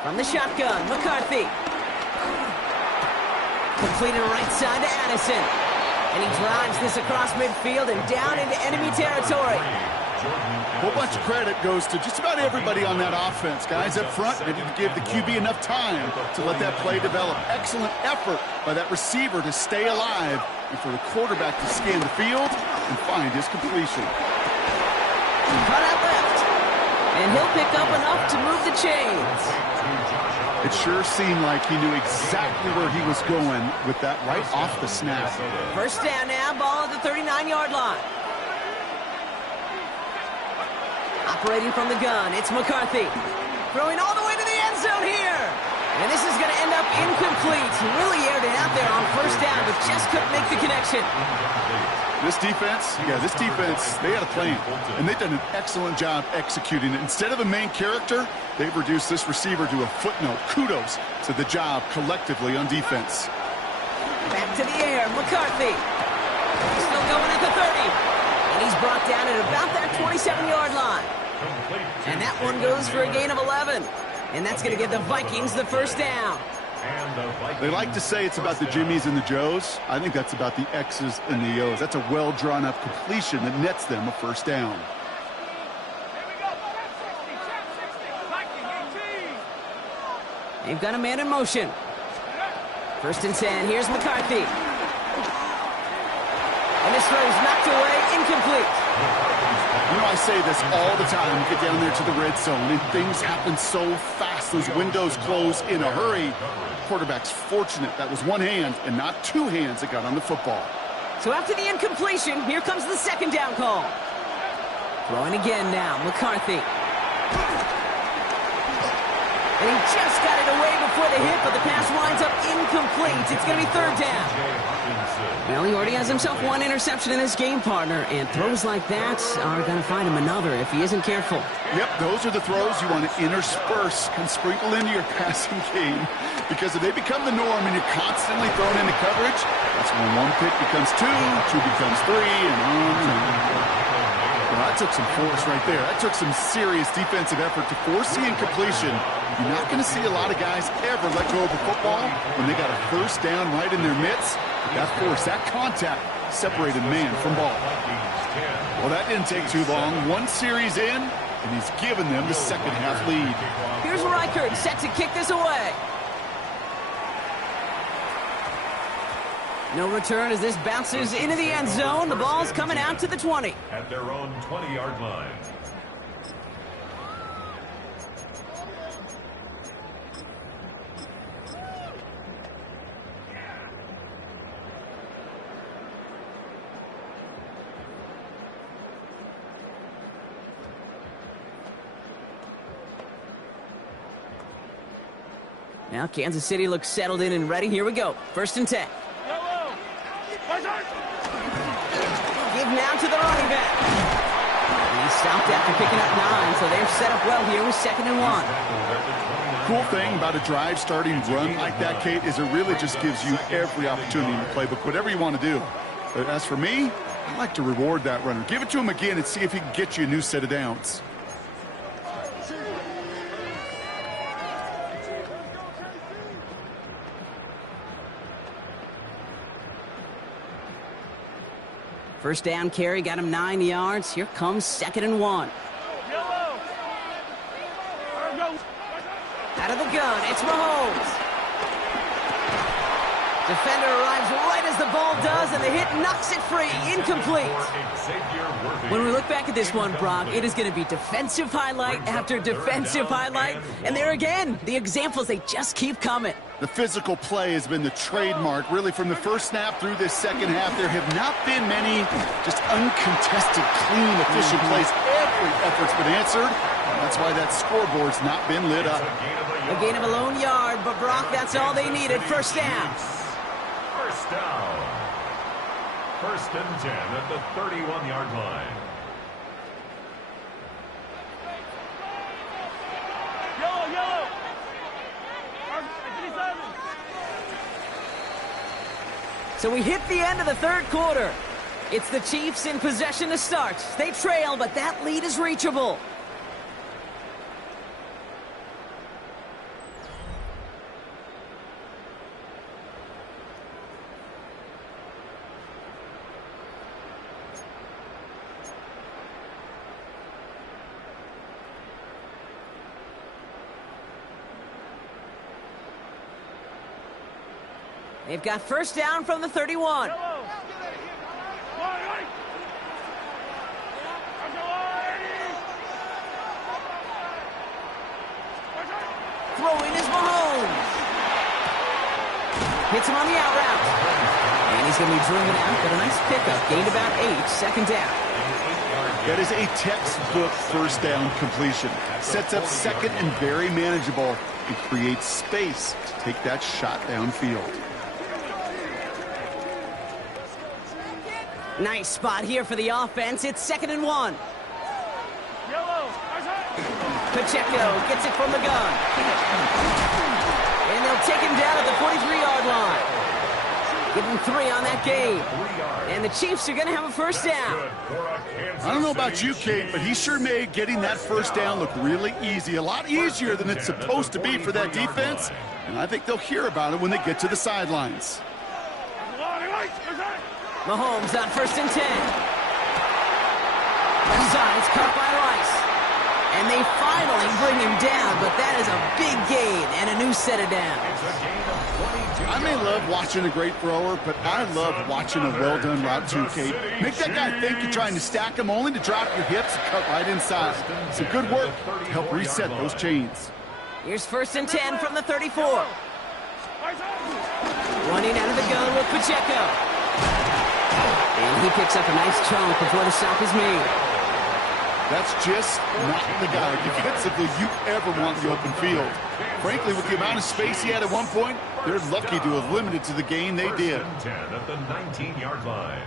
From the shotgun, McCarthy. Completed right side to Addison. And he drives this across midfield and down into enemy territory. A whole bunch of credit goes to just about everybody on that offense. Guys up front, they didn't give the QB enough time to let that play develop. Excellent effort by that receiver to stay alive and for the quarterback to scan the field and find his completion. Cut out left. And he'll pick up enough to move the chains. It sure seemed like he knew exactly where he was going with that right off the snap. First down now, ball at the 39-yard line. Operating from the gun, it's McCarthy. Throwing all the way to the end zone here. And this is going to end up incomplete. He really aired it out there on first down, but just couldn't make the connection. This defense, they had a plan, and they've done an excellent job executing it. Instead of a main character, they've reduced this receiver to a footnote. Kudos to the job collectively on defense. Back to the air, McCarthy. Still going at the 30. And he's brought down at about that 27-yard line. And that one goes for a gain of 11. And that's going to give the Vikings the first down. They like to say it's about the Jimmies and the Joes. I think that's about the X's and the O's. That's a well-drawn-up completion that nets them a first down. They've got a man in motion. First and 10. Here's McCarthy. And this throw is knocked away, incomplete. You know, I say this all the time. You get down there to the red zone, and things happen so fast. Those windows close in a hurry. Quarterback's fortunate that was one hand and not two hands that got on the football. So after the incompletion, here comes the second down call. Throwing again now, McCarthy. And he just got it away before the hit, but the pass winds up incomplete. It's going to be third down. Well, he already has himself one interception in this game, partner, and throws like that are going to find him another if he isn't careful. Yep, those are the throws you want to intersperse and sprinkle into your passing game, because if they become the norm and you're constantly thrown into coverage, that's when one pick becomes two becomes three, and on and on. Well, that took some force right there. That took some serious defensive effort to force the incompletion. You're not going to see a lot of guys ever let go of the football when they got a first down right in their midst. But that force, that contact, separated man from ball. Well, that didn't take too long. One series in, and he's given them the second half lead. Here's Reichert set to kick this away. No return as this bounces into the end zone. The ball's coming out to the 20. At their own 20-yard line. Now Kansas City looks settled in and ready. Here we go. First and 10. Give now to the running back. And he stopped after picking up 9, so they're set up well here with 2nd and 1. Cool thing about a drive starting run like that, Kate, is it really just gives you every opportunity in the playbook, whatever you want to do. But as for me, I like to reward that runner. Give it to him again and see if he can get you a new set of downs. First down carry, got him 9 yards. Here comes 2nd and 1. Out of the gun, it's Mahomes. Defender arrives right as the ball does, and the hit knocks it free. Incomplete. When we look back at this one, Brock, it is going to be defensive highlight after defensive highlight. And there again, the examples, they just keep coming. The physical play has been the trademark. Really, from the first snap through this second half, there have not been many just uncontested, clean, efficient plays. Every effort's been answered. That's why that scoreboard's not been lit up. A gain of a lone yard, but Brock, that's all they needed. First down. First down. First and 10 at the 31-yard line. Yellow. So we hit the end of the third quarter. It's the Chiefs in possession to start. They trail, but that lead is reachable. They've got first down from the 31. Throwing is Mahomes. Hits him on the out route. And he's going to be driven out, but a nice pickup. Gained about 8, second down. That is a textbook first down completion. Sets up second and very manageable and creates space to take that shot downfield. Nice spot here for the offense. It's 2nd and 1. Pacheco gets it from the gun. And they'll take him down at the 43-yard line. Give him 3 on that game. And the Chiefs are going to have a first down. I don't know about you, Kate, but he sure made getting that first down look really easy. A lot easier than it's supposed to be for that defense. And I think they'll hear about it when they get to the sidelines. Mahomes on 1st and 10. Left side, it's caught by Rice. And they finally bring him down, but that is a big gain and a new set of downs. I may love watching a great thrower, but I love watching a well-done route too, Kate. Make that guy think you're trying to stack him only to drop your hips and cut right inside. Some good work to help reset those chains. Here's 1st and 10 from the 34. Running out of the gun with Pacheco. And he picks up a nice chunk before the stop is made. That's just not the guy defensively you ever want in the open field. Frankly, with the amount of space he had at one point, they're lucky to have limited to the gain they did. 10 at the 19-yard line.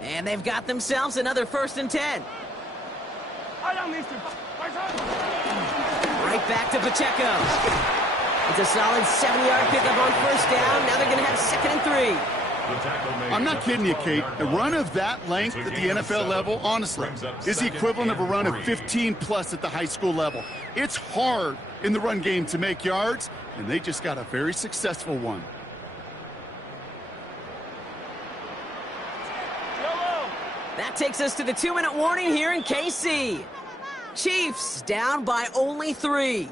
And they've got themselves another 1st and 10. Right back to Pacheco. It's a solid 7-yard pickup on first down. Now they're going to have 2nd and 3. I'm not kidding you, Kate. A run of that length at the NFL level, honestly, is the equivalent of a run of 15-plus at the high school level. It's hard in the run game to make yards, and they just got a very successful one. That takes us to the 2-minute warning here in KC. Chiefs down by only 3.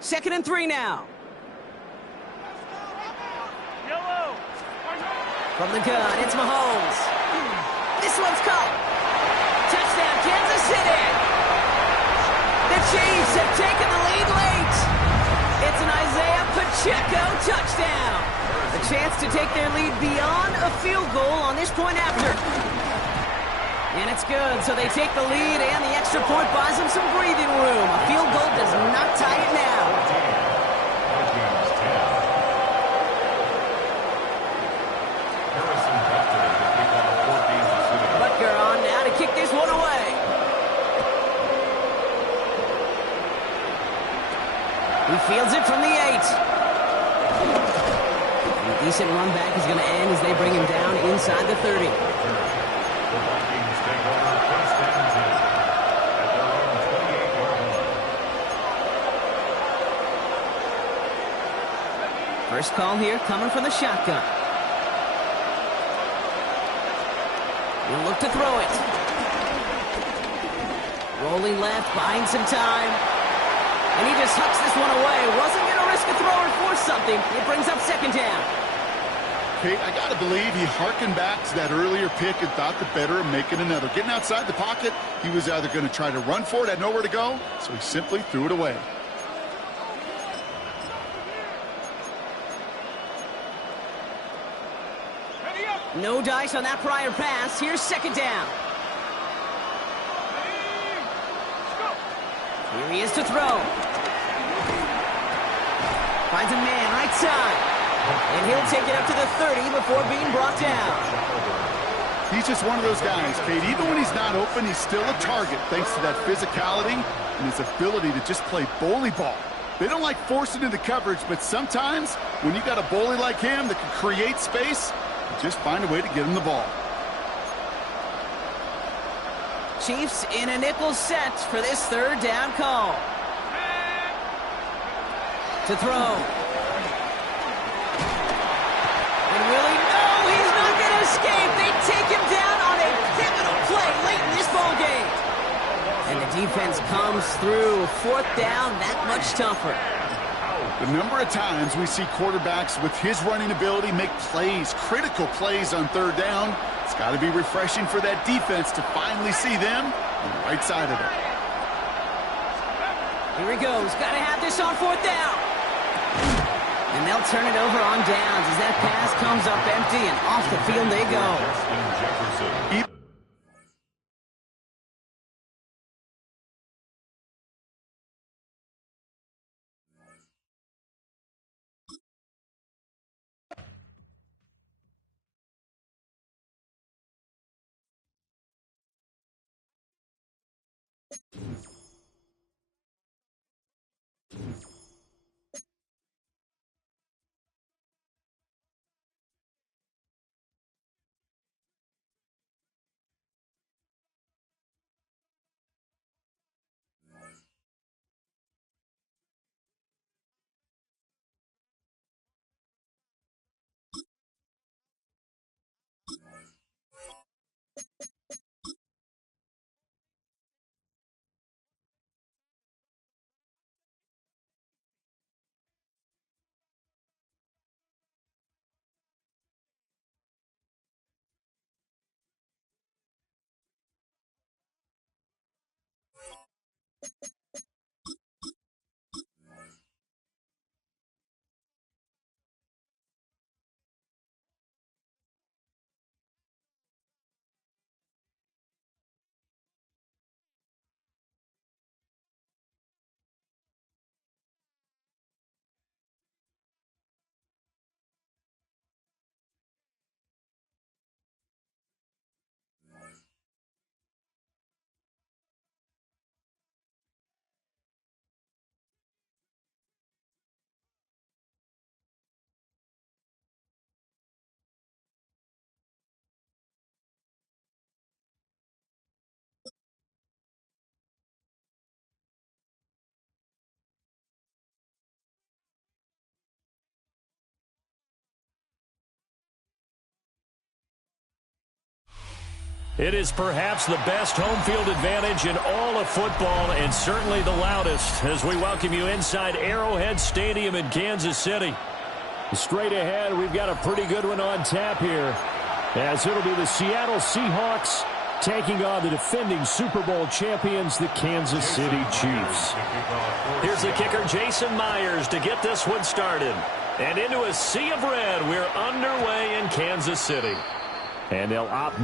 2nd and 3 now. From the gun, it's Mahomes. This one's caught. Touchdown, Kansas City. The Chiefs have taken the lead late. It's an Isaiah Pacheco touchdown. A chance to take their lead beyond a field goal on this point after. And it's good, so they take the lead, and the extra point buys them some breathing room. A field goal does not tie it now. Butker on now to kick this one away. He fields it from the 8. And a decent run back is going to end as they bring him down inside the 30. First call here coming from the shotgun. He'll look to throw it. Rolling left, buying some time. And he just hucks this one away. Wasn't going to risk a throw or force something. It brings up second down. Kate, I got to believe he harkened back to that earlier pick and thought the better of making another. Getting outside the pocket, he was either going to try to run for it, had nowhere to go, so he simply threw it away. No dice on that prior pass. Here's second down. Here he is to throw. Finds a man right side. And he'll take it up to the 30 before being brought down. He's just one of those guys, Kate. Even when he's not open, he's still a target thanks to that physicality and his ability to just play bully ball. They don't like forcing into coverage, but sometimes when you got a bully like him that can create space, just find a way to get him the ball. Chiefs in a nickel set for this third down call. To throw. And will he? No, he's not going to escape. They take him down on a pivotal play late in this ball game. And the defense comes through. Fourth down, that much tougher. The number of times we see quarterbacks with his running ability make plays, critical plays on third down, it's got to be refreshing for that defense to finally see them on the right side of it. Here he goes. Got to have this on fourth down. And they'll turn it over on downs as that pass comes up empty and off the field they go. It is perhaps the best home field advantage in all of football and certainly the loudest as we welcome you inside Arrowhead Stadium in Kansas City. Straight ahead, we've got a pretty good one on tap here as it'll be the Seattle Seahawks taking on the defending Super Bowl champions, the Kansas City Chiefs. Here's the kicker, Jason Myers, to get this one started. And into a sea of red, we're underway in Kansas City. And they'll opt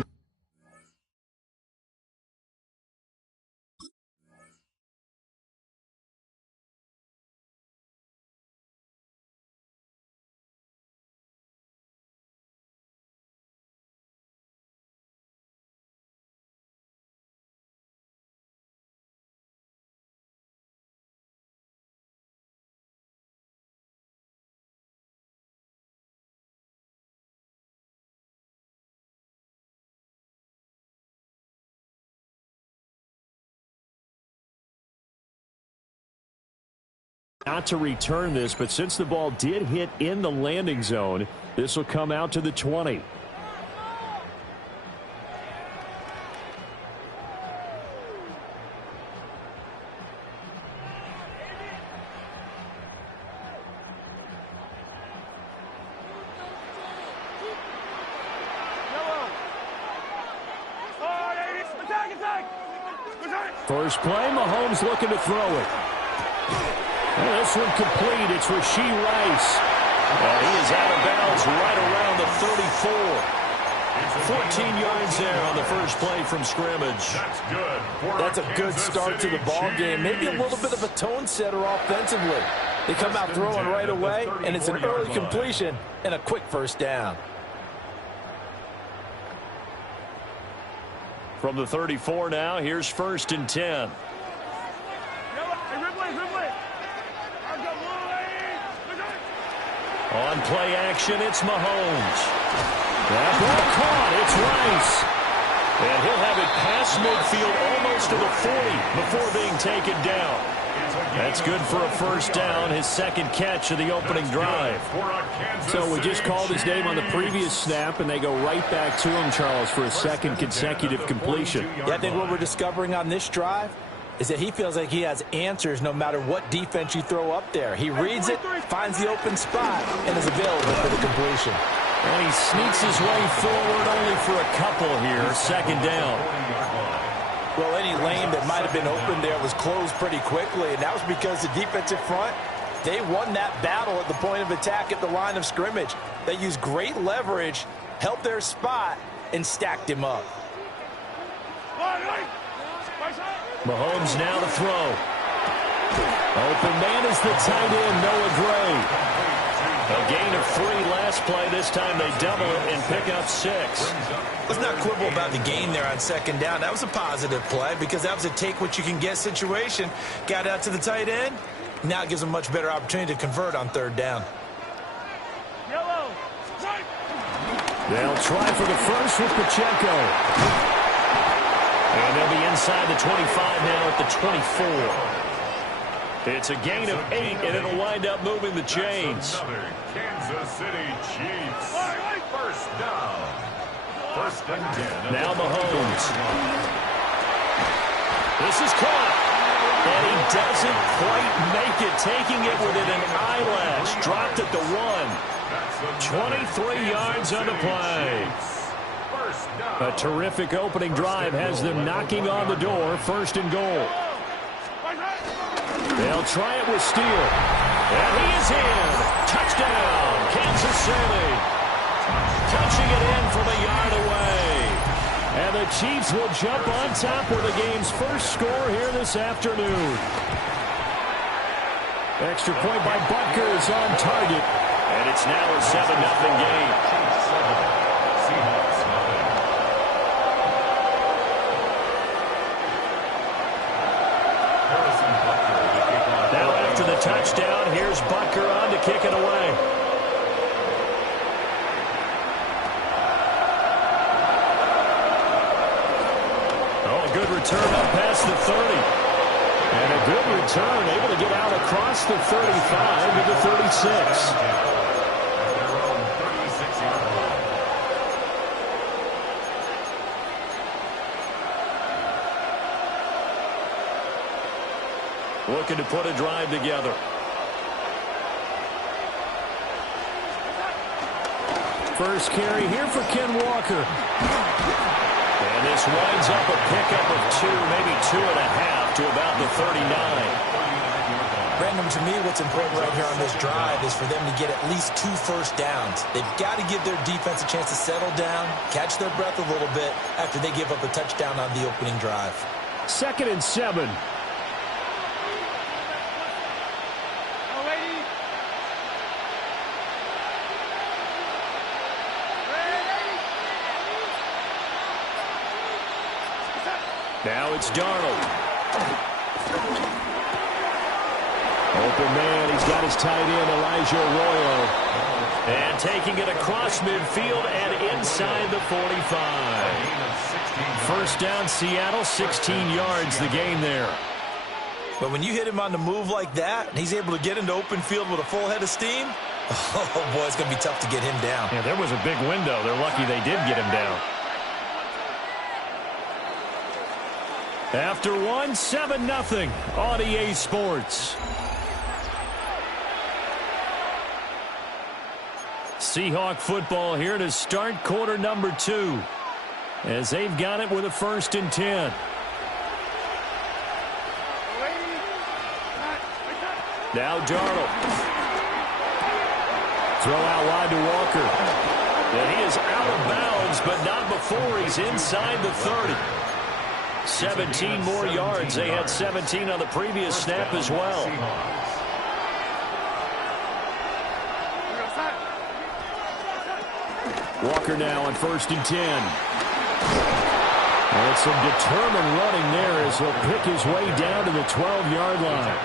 not to return this, but since the ball did hit in the landing zone, this will come out to the 20. First play, Mahomes looking to throw it. And this one complete. It's Rashee Rice. And he is out of bounds right around the 34. 14 yards there on the first play from scrimmage. That's good. That's a good start to the ball game. Maybe a little bit of a tone setter offensively. They come out throwing right away, and it's an early completion and a quick first down. From the 34 now, here's 1st and 10. On play action, it's Mahomes. That ball caught. It's Rice. And he'll have it past midfield almost to the 40 before being taken down. That's good for a first down, his second catch of the opening drive. So we just called his name on the previous snap, and they go right back to him, Charles, for a second consecutive completion. Yeah, I think what we're discovering on this drive is that he feels like he has answers no matter what defense you throw up there. He reads it, finds the open spot, and is available for the completion. And he sneaks his way forward only for a couple here, second down. Well, any lane that might have been open there was closed pretty quickly, and that was because the defensive front, they won that battle at the point of attack at the line of scrimmage. They used great leverage, held their spot, and stacked him up. Mahomes now to throw. Open man is the tight end, Noah Gray. A gain of 3 last play. This time they double it and pick up 6. Let's not quibble about the gain there on second down. That was a positive play because that was a take-what-you-can-get situation. Got out to the tight end. Now it gives them a much better opportunity to convert on third down. They'll try for the first with Pacheco. And they'll be inside the 25 now at the 24. It's a gain of 8, and it'll wind up moving the chains. Kansas City Chiefs. First down. 1st and 10. Now Mahomes. This is caught. And he doesn't quite make it, taking it within an eyelash. Dropped at the 1. 23 yards on the play. A terrific opening drive has them knocking on the door. 1st and goal. They'll try it with Steele. And he is in. Touchdown, Kansas City. Touching it in from a yard away. And the Chiefs will jump on top with the game's first score here this afternoon. Extra point by Butker is on target. And it's now a 7-0 game. Now after the touchdown, here's Butker on to kick it away. Oh, a good return up past the 30. And a good return, able to get out across the 35 to the 36. Looking to put a drive together. First carry here for Ken Walker. And this winds up a pickup of 2, maybe 2.5 to about the 39. Brandon, to me, what's important right here on this drive is for them to get at least 2 first downs. They've got to give their defense a chance to settle down, catch their breath a little bit after they give up a touchdown on the opening drive. 2nd and 7. Now it's Darnold. Open man, he's got his tight end, Elijah Arroyo. And taking it across midfield and inside the 45. First down, Seattle, 16 yards the gain there. But when you hit him on the move like that, and he's able to get into open field with a full head of steam, oh, boy, it's going to be tough to get him down. Yeah, there was a big window. They're lucky they did get him down. After one, 7-0 on EA Sports. Seahawk football here to start quarter number 2, as they've got it with a 1st and 10. Now Darnold. Throw out wide to Walker. And he is out of bounds, but not before he's inside the 30. 17 more yards. They had 17 on the previous snap as well. Walker now on 1st and 10. And some determined running there as he'll pick his way down to the 12-yard line.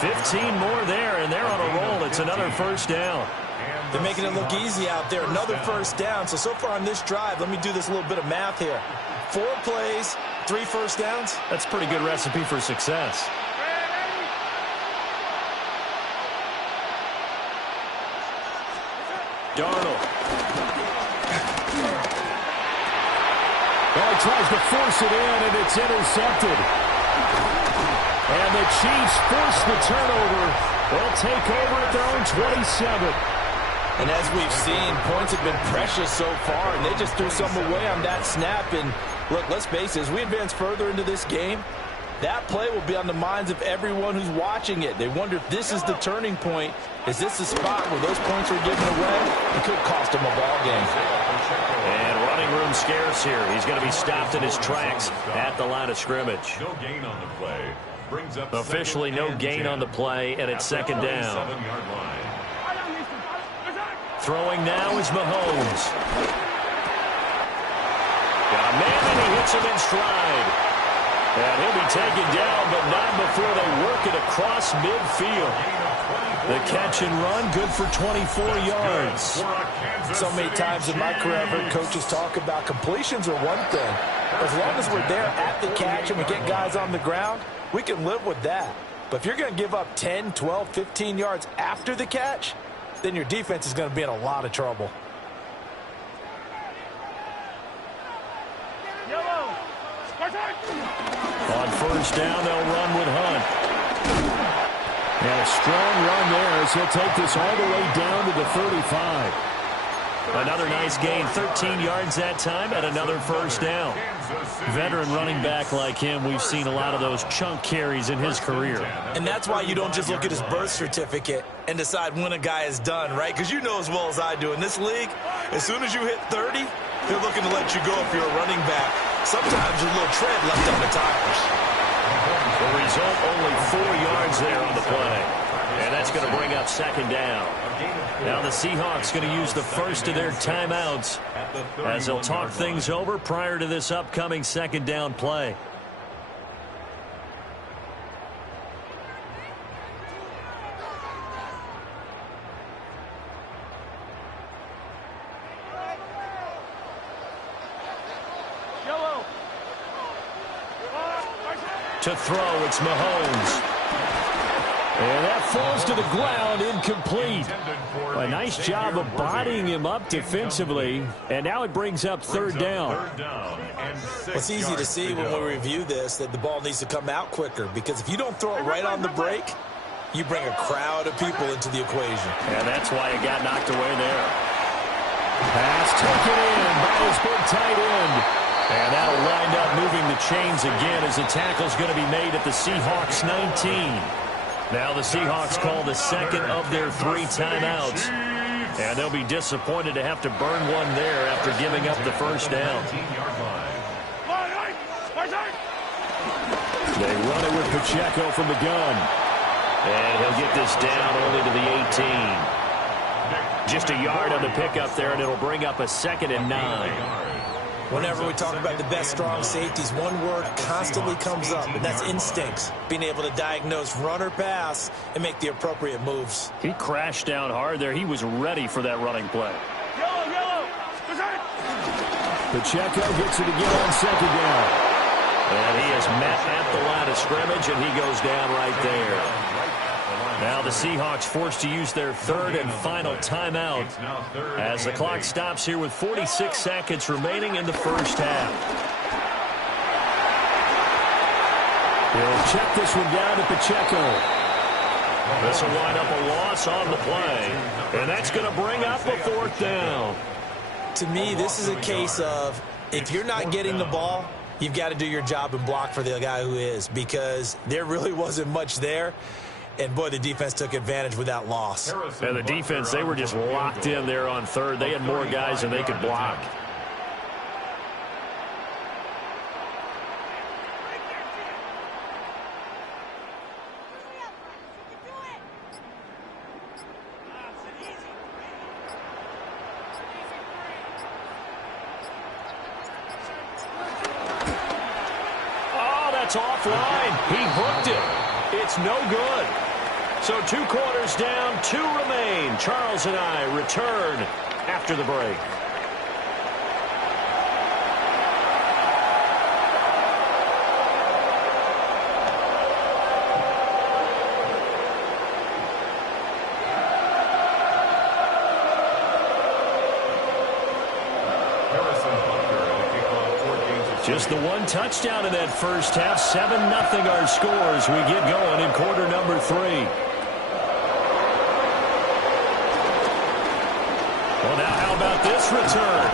15 more there, and they're on a roll. It's another 1st down. They're making it look easy out there. Another 1st down. So far on this drive, let me do this little bit of math here. 4 plays, 3 1st downs. That's a pretty good recipe for success. Darnold. Well, he tries to force it in, and it's intercepted. And the Chiefs force the turnover. They'll take over at their own 27. And as we've seen, points have been precious so far, and they just threw some away on that snap. And look, let's face it, as we advance further into this game, that play will be on the minds of everyone who's watching it. They wonder if this is the turning point. Is this the spot where those points are given away? It could cost them a ball game. And running room scarce here. He's going to be stopped in his tracks at the line of scrimmage. No gain on the play. Brings up officially no gain on the play, and it's 2nd down. Throwing now is Mahomes. Got a man, and he hits him in stride. And he'll be taken down, but not before they work it across midfield. The catch and run, good for 24 yards. So many times in my career, I've heard coaches talk about completions are one thing. As long as we're there at the catch and we get guys on the ground, we can live with that. But if you're going to give up 10, 12, 15 yards after the catch, then your defense is going to be in a lot of trouble. On 1st down, they'll run with Hunt. And a strong run there as he'll take this all the way down to the 35. Another nice gain, 13 yards that time, and another 1st down. Veteran running back like him, we've seen a lot of those chunk carries in his career. And that's why you don't just look at his birth certificate and decide when a guy is done, right? Because you know as well as I do, in this league, as soon as you hit 30, they're looking to let you go if you're a running back. Sometimes a little tread left on the tires. The result, only 4 yards there on the play. And that's going to bring up 2nd down. Now the Seahawks going to use the first of their timeouts as they'll talk things over prior to this upcoming 2nd down play. To throw, it's Mahomes. And that falls to the ground, incomplete. A nice job of bodying him up defensively. And now it brings up 3rd down. It's easy to see when we review this that the ball needs to come out quicker, because if you don't throw it right on the break, you bring a crowd of people into the equation. And that's why it got knocked away there. Pass taken in by his big tight end. And that'll wind up moving the chains again as the tackle's going to be made at the Seahawks 19. Now the Seahawks call the 2nd of their 3 timeouts. And they'll be disappointed to have to burn one there after giving up the 1st down. They run it with Pacheco from the gun. And he'll get this down only to the 18. Just a yard on the pickup there, and it'll bring up a 2nd and 9. Whenever we talk about the best strong safeties, one word constantly comes up, and that's instincts. Being able to diagnose run or pass and make the appropriate moves. He crashed down hard there. He was ready for that running play. Yellow. Pacheco gets it again on 2nd down. And he is met at the line of scrimmage, and he goes down right there. Now the Seahawks forced to use their third and final timeout as the clock stops here with 46 seconds remaining in the first half. He'll check this one down to Pacheco. This will wind up a loss on the play, and that's going to bring up a fourth down. To me, this is a case of if you're not getting the ball, you've got to do your job and block for the guy who is, because there really wasn't much there. And, boy, the defense took advantage with that loss. And the defense, they were just locked in there on third. They had more guys than they could block. Oh, that's offline. He hooked it. It's no good. So 2 quarters down, 2 remain. Charles and I return after the break. Just the 1 touchdown in that first half. 7-0 our scores. We get going in quarter number 3. Well, now how about this return?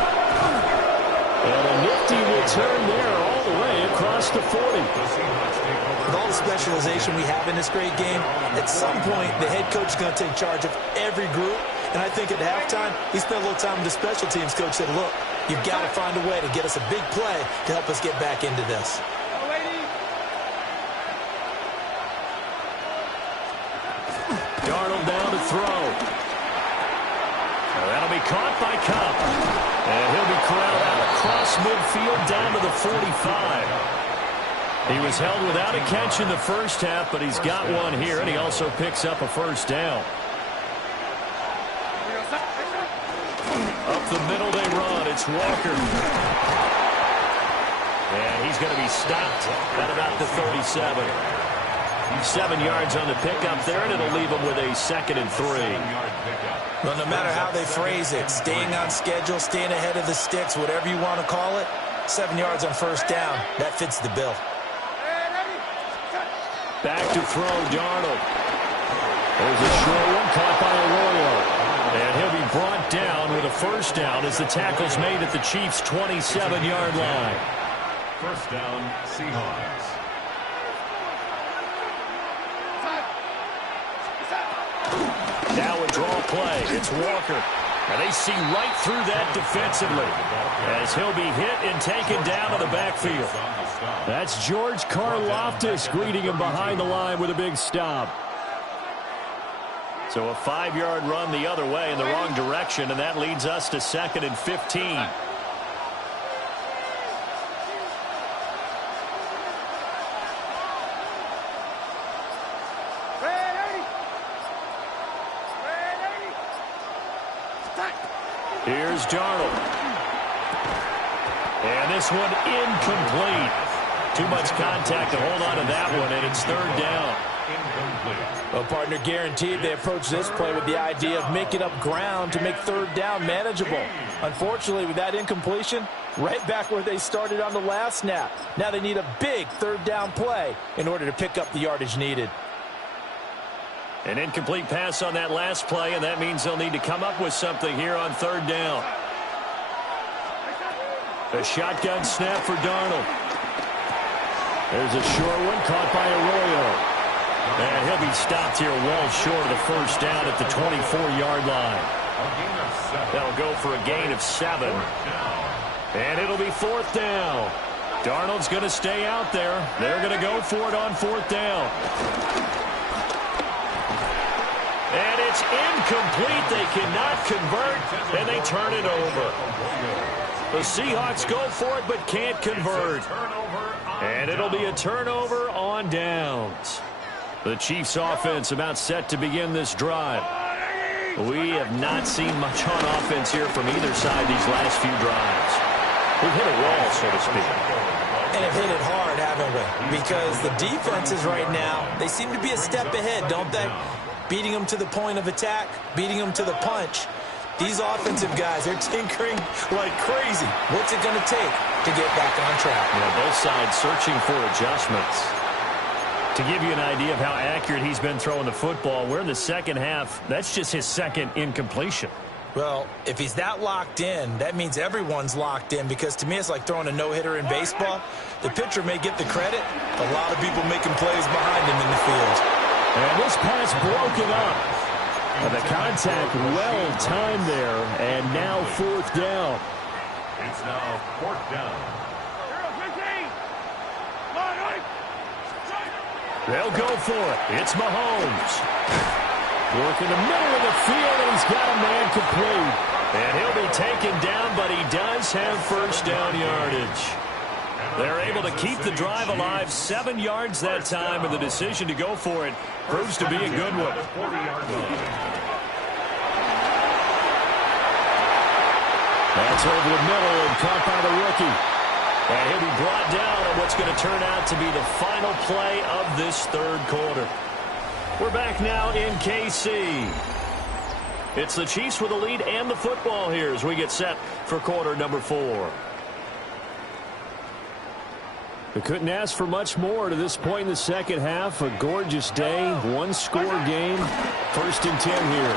And a nifty return there all the way across the 40. With all the specialization we have in this great game, at some point the head coach is going to take charge of every group. And I think at halftime, he spent a little time with the special teams coach, said, look, you've got to find a way to get us a big play to help us get back into this. Darnold down to throw. Now that'll be caught by Cup. And he'll be corralled out across midfield down to the 45. He was held without a catch in the first half, but he's got one here, and he also picks up a first down. Up the middle they run. It's Walker. And he's going to be stopped at about the 37. 7 yards on the pickup there, and it'll leave him with a 2nd and 3. Well, no matter how they phrase it, staying on schedule, staying ahead of the sticks, whatever you want to call it, 7 yards on first down, that fits the bill. Back to throw, Darnold. There's a short one caught by Arroyo. And he'll be brought down with a first down as the tackle's made at the Chiefs' 27-yard line. First down, Seahawks. Now a draw play. It's Walker. And they see right through that defensively as he'll be hit and taken down to the backfield. That's George Karlaftis greeting him behind the line with a big stop. So a 5-yard run the other way in the wrong direction, and that leads us to 2nd and 15. Here's Darnold. And this one incomplete. Too much contact to hold on to that one, and it's 3rd down. Well, partner, guaranteed they approach this play with the idea of making up ground to make 3rd down manageable. Unfortunately, with that incompletion, right back where they started on the last snap. Now they need a big 3rd down play in order to pick up the yardage needed. An incomplete pass on that last play, and that means they'll need to come up with something here on 3rd down. A shotgun snap for Darnold. There's a short one caught by Arroyo. And he'll be stopped here well short of the first down at the 24-yard line. That'll go for a gain of 7. And it'll be 4th down. Darnold's going to stay out there. They're going to go for it on 4th down. And it's incomplete. They cannot convert, and they turn it over. The Seahawks go for it but can't convert. And it'll be a turnover on downs. The Chiefs offense about set to begin this drive. We have not seen much on offense here from either side these last few drives. We've hit a wall, so to speak. And have hit it hard, haven't we? Because the defenses right now, they seem to be a step ahead, don't they? Beating them to the point of attack, beating them to the punch. These offensive guys, they're tinkering like crazy. What's it going to take to get back on track? Yeah, both sides searching for adjustments. To give you an idea of how accurate he's been throwing the football, we're in the second half. That's just his second incompletion. Well, if he's that locked in, that means everyone's locked in, because to me it's like throwing a no-hitter in baseball. The pitcher may get the credit, a lot of people making plays behind him in the field. And this pass broken up. And the contact well timed there, and now fourth down. It's now fourth down. They'll go for it. It's Mahomes. Working the middle of the field, and he's got a man complete. And he'll be taken down, but he does have first down yardage. They're able to keep the drive alive, 7 yards that time, and the decision to go for it proves to be a good one. That's over the middle and caught by the rookie. And he'll be brought down on what's going to turn out to be the final play of this third quarter. We're back now in KC. It's the Chiefs with the lead and the football here as we get set for quarter number 4. We couldn't ask for much more to this point in the second half. A gorgeous day, one-score game. First and 10 here.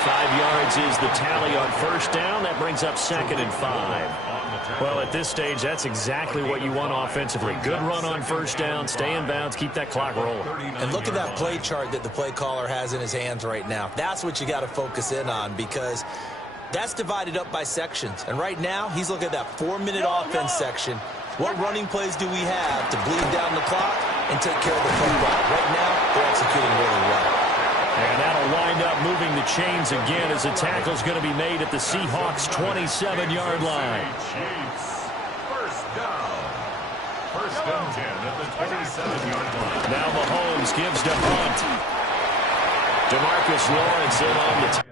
5 yards is the tally on first down. That brings up second and 5. Well, at this stage, that's exactly what you want offensively. Good run on first down, stay in bounds, keep that clock rolling. And look at that play chart that the play caller has in his hands right now. That's what you got to focus in on, because that's divided up by sections. And right now, he's looking at that 4-minute offense section. What running plays do we have to bleed down the clock and take care of the football? Right now, they're executing really well. And that'll wind up moving the chains again as the tackle's going to be made at the Seahawks' 27-yard line. First down. First and 10 at the 27-yard line. Now Mahomes gives to Hunt. DeMarcus Lawrence in on the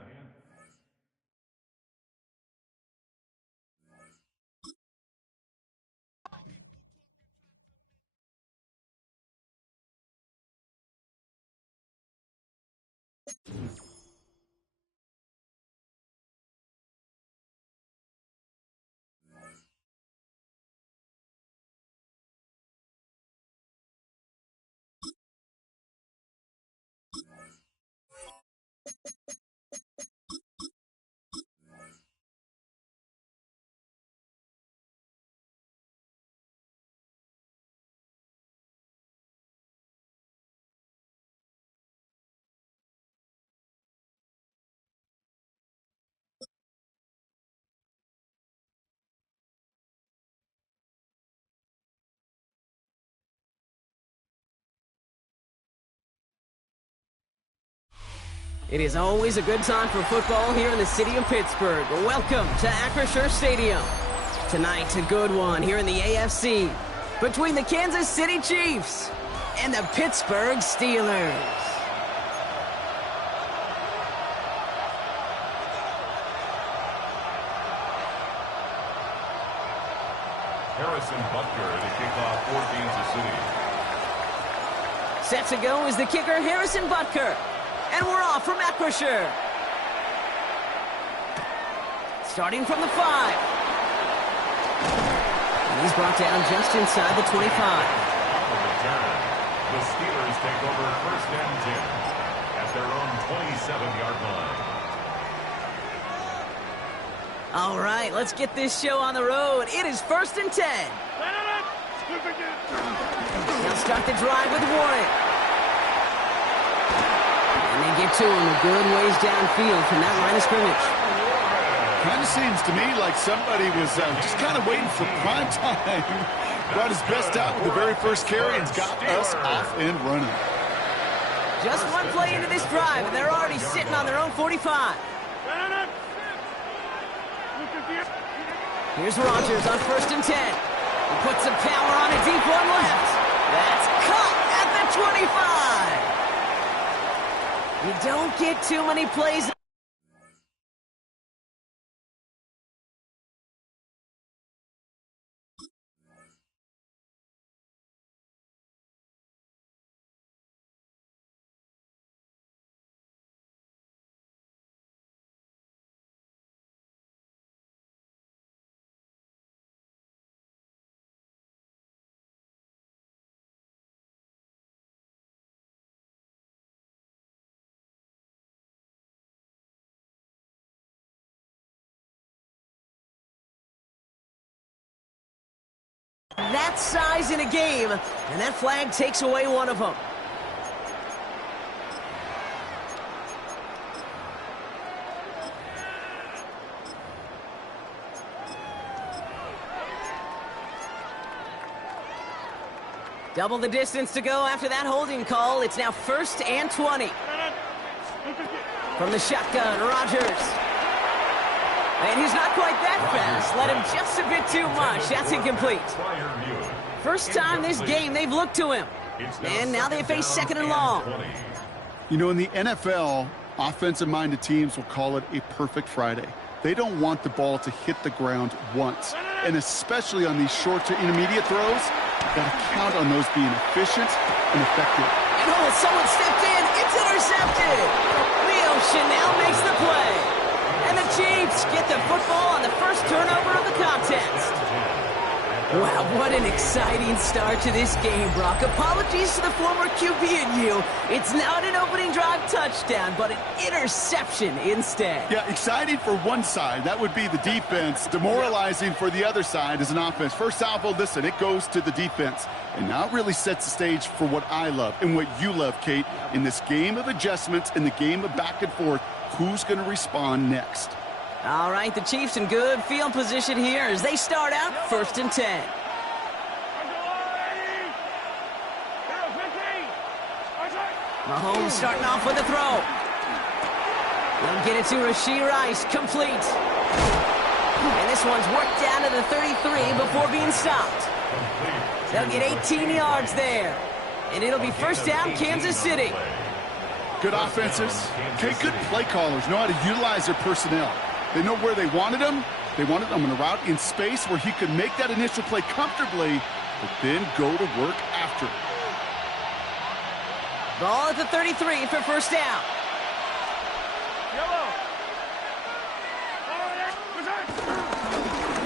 It is always a good time for football here in the city of Pittsburgh. Welcome to Acrisure Stadium. Tonight, a good one here in the AFC between the Kansas City Chiefs and the Pittsburgh Steelers. Harrison Butker to kick off for Kansas City. Set to go is the kicker, Harrison Butker. And we're off from Acrisure. Starting from the 5. And he's brought down just inside the 25. The Steelers take over first and 10 at their own 27-yard line. All right, let's get this show on the road. It is first and 10. They'll start the drive with Warren. And they get to him a good ways downfield from that line of scrimmage. Kind of seems to me like somebody was just kind of waiting for prime time. Brought his best out with the very first carry and got us off and running. Just one play into this drive, and they're already sitting on their own 45. Here's Rodgers on first and 10. He puts some power on a deep one left. That's caught at the 25. You don't get too many plays. that size in a game, and that flag takes away one of them. Double the distance to go after that holding call. It's now 1st and 20. From the shotgun, Rodgers. And he's not quite that fast. Let him just a bit too much. That's incomplete. First time this game they've looked to him. And now they face 2nd and long. You know, in the NFL, offensive-minded teams will call it a perfect Friday. They don't want the ball to hit the ground once. And especially on these short to intermediate throws, you've got to count on those being efficient and effective. And oh, someone stepped in. It's intercepted. Leo Chanel makes the play. And the Chiefs get the football on the first turnover of the contest. Wow, what an exciting start to this game, Brock. Apologies to the former QB and you. It's not an opening drive touchdown, but an interception instead. Yeah, exciting for one side. That would be the defense. Demoralizing for the other side as an offense. First salvo, listen, it goes to the defense. And now it really sets the stage for what I love and what you love, Kate. In this game of adjustments, in the game of back and forth, who's going to respond next? All right, the Chiefs in good field position here as they start out 1st and 10. Mahomes starting off with a throw. They'll get it to Rashee Rice, complete. And this one's worked down to the 33 before being stopped. They'll get 18 yards there. And it'll be 1st down, Kansas City. Good offenses. Okay, good play callers know how to utilize their personnel. They know where they wanted him. They wanted him in a route in space where he could make that initial play comfortably, but then go to work after. Ball at the 33 for 1st down.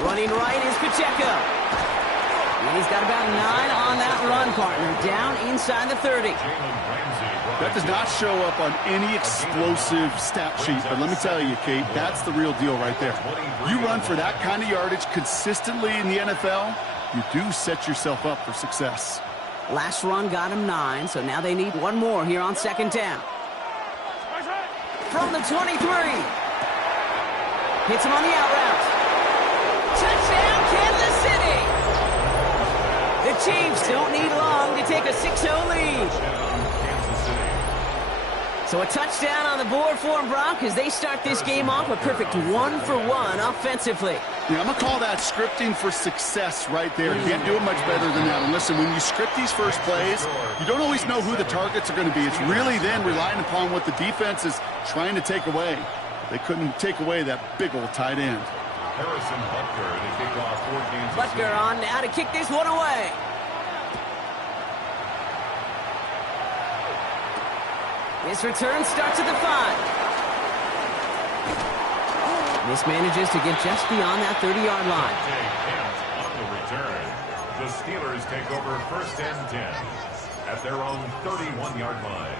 Running right is Pacheco. And he's got about 9 on that run, partner. Down inside the 30. That does not show up on any explosive stat sheet, but let me tell you, Kate, that's the real deal right there. You run for that kind of yardage consistently in the NFL, you do set yourself up for success. Last run got him 9, so now they need one more here on 2nd down. From the 23. Hits him on the out route. Touchdown, Kansas City! The Chiefs don't need long to take a 6-0 lead. So a touchdown on the board for them, Brock, as they start this game off a perfect 1-for-1 offensively. Yeah, I'm going to call that scripting for success right there. You can't do it much better than that. And listen, when you script these first plays, you don't always know who the targets are going to be. It's really then relying upon what the defense is trying to take away. They couldn't take away that big old tight end. Harrison Butker to kick off for Kansas City. Butker on now to kick this one away. This return starts at the 5. This manages to get just beyond that 30-yard line. On the return, the Steelers take over 1st and 10 at their own 31-yard line.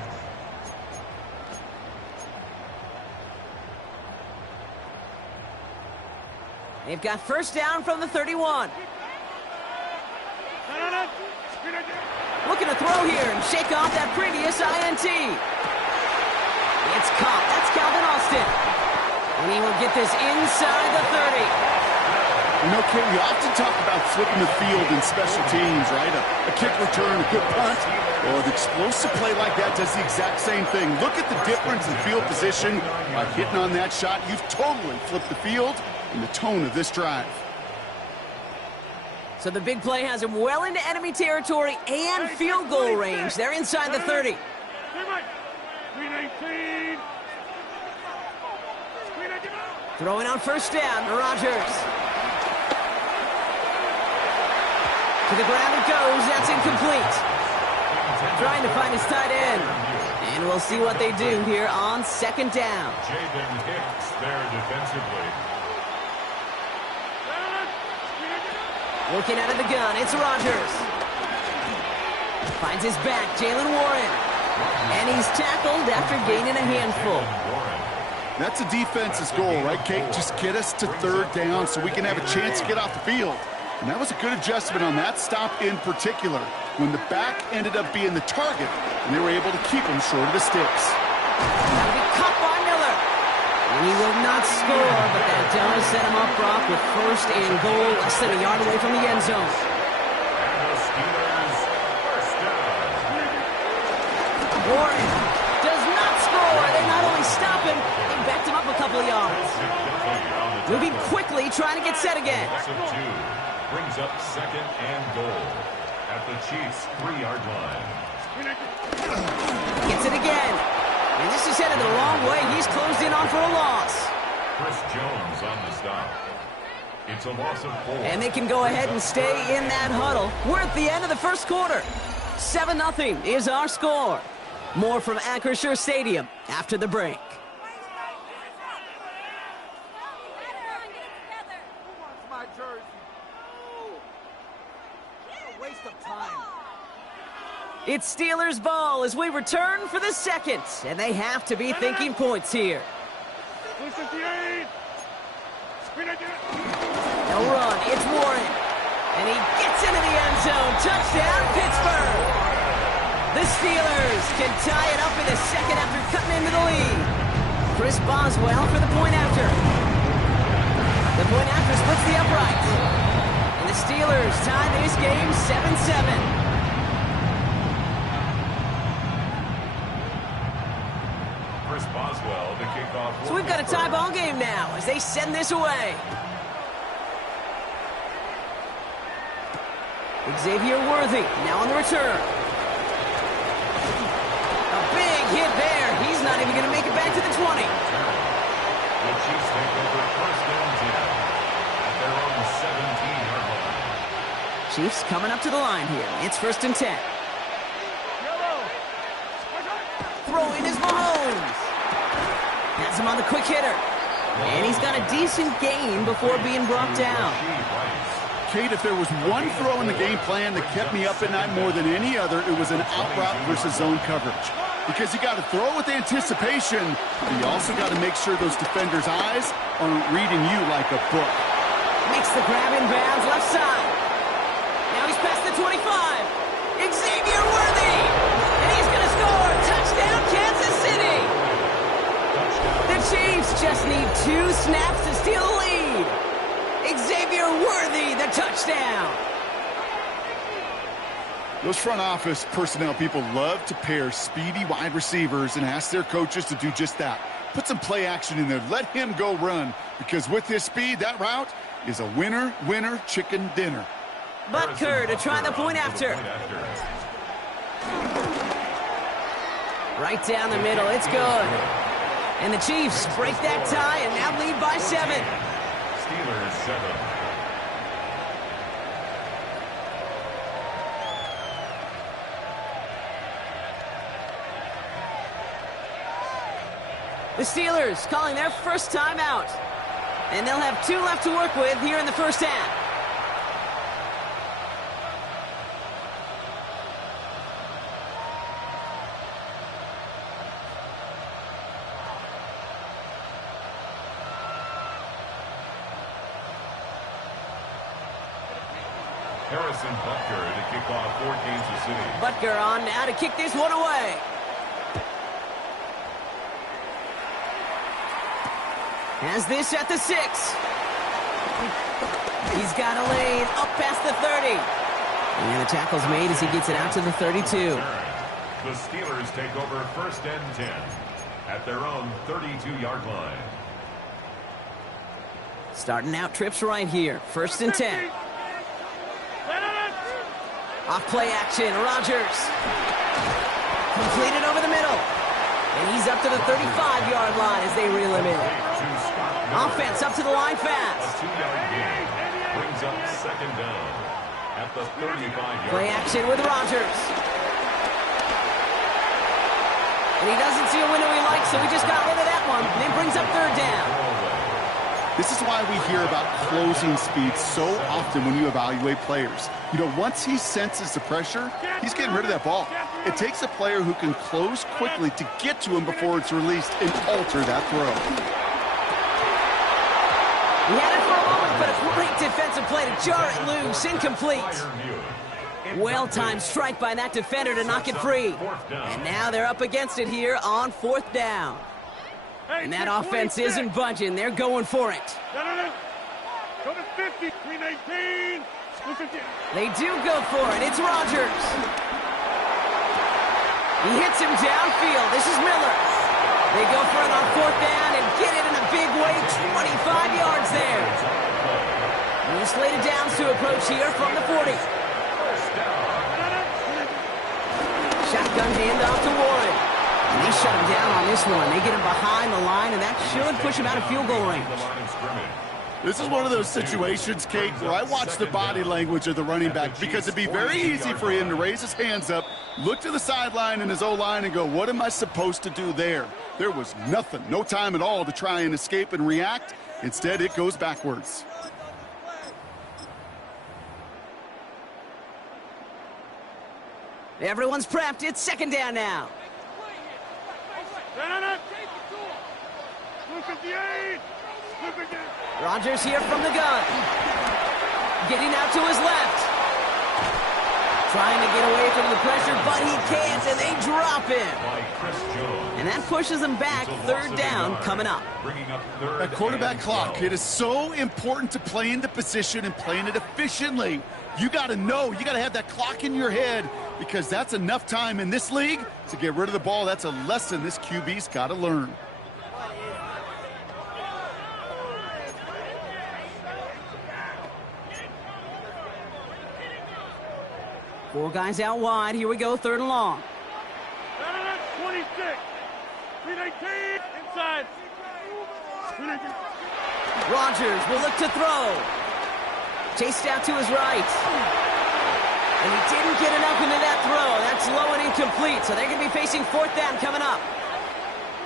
They've got 1st down from the 31. Looking to throw here and shake off that previous INT. It's caught. That's Calvin Austin. And he will get this inside the 30. You know, Kate, we often talk about flipping the field in special teams, right? A kick return, a good punt. Well, an explosive play like that does the exact same thing. Look at the difference in field position. By hitting on that shot, you've totally flipped the field and the tone of this drive. So the big play has him well into enemy territory and field goal range. They're inside the 30. Throwing on 1st down, Rodgers. To the ground it goes. That's incomplete. Trying to find his tight end. And we'll see what they do here on 2nd down. Jaden Hicks there defensively. Working out of the gun, it's Rodgers. Finds his back, Jalen Warren. And he's tackled after gaining a handful. That's a defense's goal, right, Kate? Just get us to 3rd down so we can have a chance to get off the field. And that was a good adjustment on that stop in particular, when the back ended up being the target, and they were able to keep him short of the sticks. That'll be caught by Miller. And he will not score, but that does set him up, Brock, with first and goal, less than a yard away from the end zone. And the Steelers first down. Warren does not score. They not only stop him, they backed him up a couple of yards. Moving quickly, trying to get set again. Loss of 2 brings up second and goal at the Chiefs' 3-yard line. Gets it again. And this is headed the wrong way. He's closed in on for a loss. Chris Jones on the stop. It's a loss of 4. And they can go ahead and stay in that huddle. We're at the end of the first quarter. 7-0 is our score. More from Acrisure Stadium after the break. It's Steelers ball as we return for the second, and they have to be thinking points here. No run, it's Warren, and he gets into the end zone. Touchdown, Pittsburgh! The Steelers can tie it up in the second after cutting into the lead. Chris Boswell for the point after. The point after splits the uprights, and the Steelers tie this game 7-7. Boswell to kick off. So we've got a tie ball game now as they send this away. Xavier Worthy now on the return. A big hit there. He's not even going to make it back to the 20. The Chiefs take over first and 10 at their own 17-yard line. Chiefs coming up to the line here. It's first and 10. Throwing is Mahomes. Has him on the quick hitter. And he's got a decent gain before being brought down. Kate, if there was one throw in the game plan that kept me up at night more than any other, it was an out route versus zone coverage. Because you got to throw with anticipation, but you also got to make sure those defenders' eyes aren't reading you like a book. Makes the grab in bounds left side. Now he's past the 25. Xavier Worthy. And he's going to score. Touchdown, Kansas City. The Chiefs just need 2 snaps to steal the lead. Xavier Worthy, the touchdown. Those front office personnel people love to pair speedy wide receivers and ask their coaches to do just that. Put some play action in there. Let him go run. Because with his speed, that route is a winner, winner, chicken dinner. Butker to try the point after. Right down the middle. It's good. And the Chiefs break that tie and now lead by 7. Steelers 7. The Steelers calling their first timeout. And they'll have 2 left to work with here in the first half. Harrison Butker to kick off for Kansas City. Butker on now to kick this one away. Has this at the 6. He's got a lane up past the 30. And the tackle's made as he gets it out to the 32. The Steelers take over first and 10 at their own 32-yard line. Starting out trips right here. First and 10. Off play action, Rodgers. Completed over the middle. And he's up to the 35-yard line as they reel him in. Offense up to the line fast. A 2-yard gain brings up second down at the 35-yard line. Play action with Rodgers. And he doesn't see a window he likes, so he just got rid of that one. And it brings up third down. This is why we hear about closing speed so often when you evaluate players. You know, once he senses the pressure, he's getting rid of that ball. It takes a player who can close quickly to get to him before it's released and alter that throw. He had it for a moment, but a great defensive play to jar it loose. Incomplete. Well-timed strike by that defender to knock it free. And now they're up against it here on 4th down. And that offense isn't budging. They're going for it. Go to 50, 319. They do go for it. It's Rogers. He hits him downfield. This is Miller. They go for it on 4th down and get it in a big way. 25 yards there. New slated downs to approach here from the 40. Shotgun handoff to Warren. And they shut him down on this one. They get him behind the line, and that should push him out of field goal range. This is one of those situations, Kate, where I watch the body language of the running back because it'd be very easy for him to raise his hands up, look to the sideline and his O-line and go, what am I supposed to do there? There was nothing, no time at all to try and escape and react. Instead, it goes backwards. Everyone's prepped. It's 2nd down now. Rogers here from the gun. Getting out to his left. Trying to get away from the pressure, but he can't, and they drop him. And that pushes them back. 3rd down coming up. That quarterback clock, it is so important to play into position and playing it efficiently. You got to know, you got to have that clock in your head because that's enough time in this league to get rid of the ball. That's a lesson this QB's got to learn. Four guys out wide. Here we go, 3rd and long. 26. 319. Inside. 319. Rogers will look to throw. Chased out to his right. And he didn't get enough into that throw. That's low and incomplete. So they're going to be facing 4th down coming up.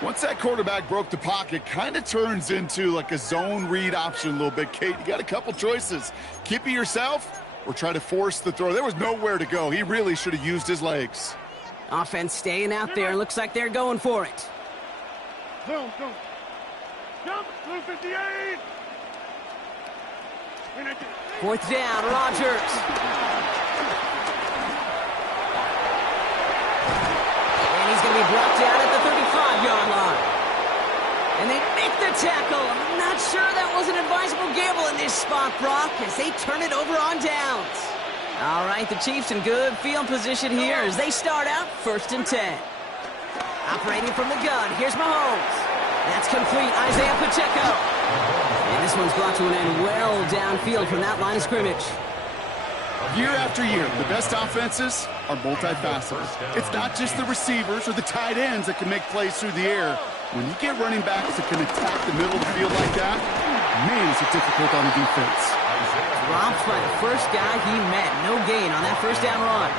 Once that quarterback broke the pocket, kind of turns into like a zone read option a little bit. Kate, you got a couple choices. Keep it yourself or try to force the throw. There was nowhere to go. He really should have used his legs. Offense staying out there. Looks like they're going for it. Zoom. Jump. 58. 4th down, Rogers. And he's going to be brought down at the 35-yard line. And they make the tackle. I'm not sure that was an advisable gamble in this spot, Brock, as they turn it over on downs. All right, the Chiefs in good field position here as they start out 1st and 10. Operating from the gun, here's Mahomes. That's complete, Isaiah Pacheco. And this one's brought to an end well downfield from that line of scrimmage. Year after year, the best offenses are multifaceted. It's not just the receivers or the tight ends that can make plays through the air. When you get running backs that can attack the middle of the field like that, man, is it difficult on the defense. Dropped by the first guy he met. No gain on that 1st down run.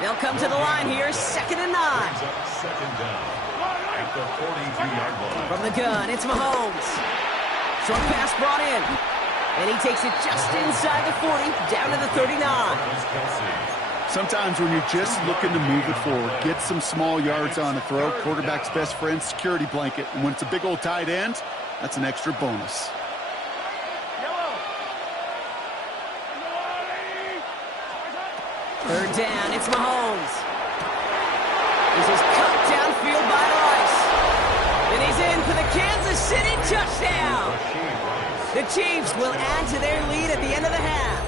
They'll come to the line here, 2nd and 9. From the gun, it's Mahomes. Short pass brought in. And he takes it just inside the 40, down to the 39. Sometimes when you're just looking to move it forward, get some small yards on a throw, quarterback's best friend, security blanket. And when it's a big old tight end, that's an extra bonus. 3rd down, it's Mahomes. This is cut downfield by Rice. And he's in for the Kansas City touchdown. The Chiefs will add to their lead at the end of the half.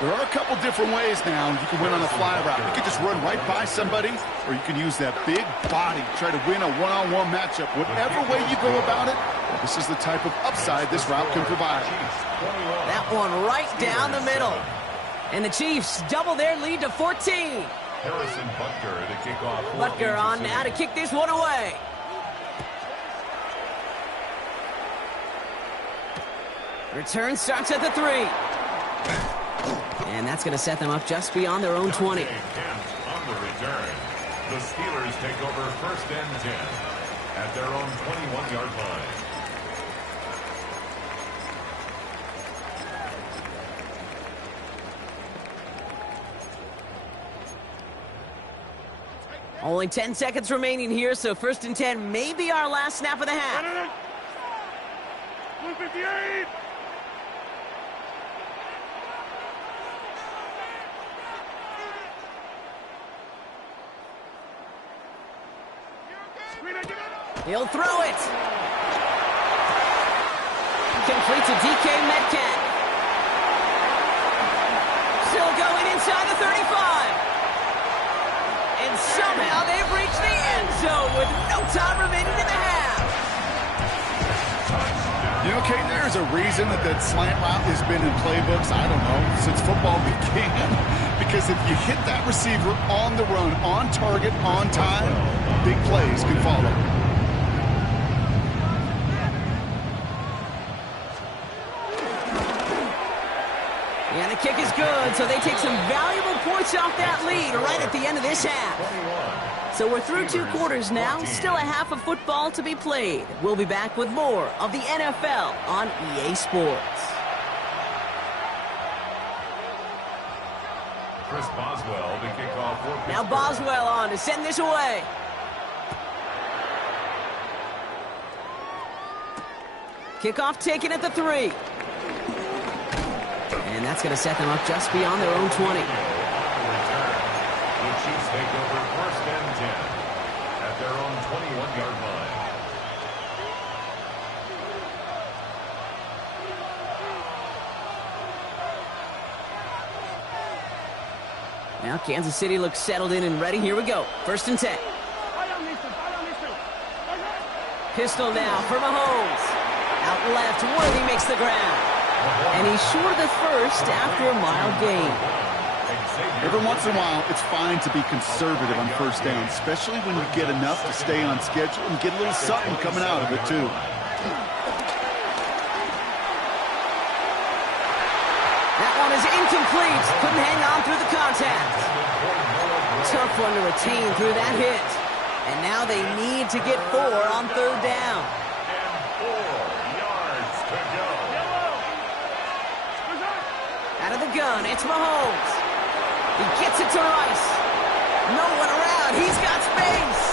There are a couple different ways now. You can win on a fly route. You can just run right by somebody, or you can use that big body, try to win a one-on-one matchup. Whatever way you go about it, this is the type of upside this route can provide. That one right down the middle. And the Chiefs double their lead to 14. Harrison Butker to kick off. Butker on now to kick this one away. Return starts at the 3. And that's going to set them up just beyond their own 20. On the return, the Steelers take over 1st and 10 at their own 21-yard line. Only 10 seconds remaining here, so 1st and 10 may be our last snap of the half. Blue 58. He'll throw it. Complete to DK Metcalf. Still going inside the 35. And somehow they've reached the end zone with no time remaining in the half. You know, Kate, there's a reason that slant route has been in playbooks, I don't know, since football began. Because if you hit that receiver on the run, on target, on time, big plays can follow. And the kick is good, so they take some valuable points off that lead right at the end of this half. So we're through 2 quarters now, still a half of football to be played. We'll be back with more of the NFL on EA Sports. Chris Boswell to kick off for Pittsburgh. Now Boswell on to send this away. Kickoff taken at the 3. And that's going to set them up just beyond their own 20. The Chiefs take over 1st and 10 at their own 21-yard line. Now Kansas City looks settled in and ready. Here we go. 1st and 10. Pistol now for Mahomes. Out left, Worthy makes the ground. And he's short of the first after a mild gain. Every once in a while, it's fine to be conservative on 1st down, especially when you get enough to stay on schedule and get a little something coming out of it, too. That one is incomplete. Couldn't hang on through the contact. Tough one to retain through that hit. And now they need to get 4 on 3rd down. Out of the gun, it's Mahomes. He gets it to Rice. No one around. He's got space.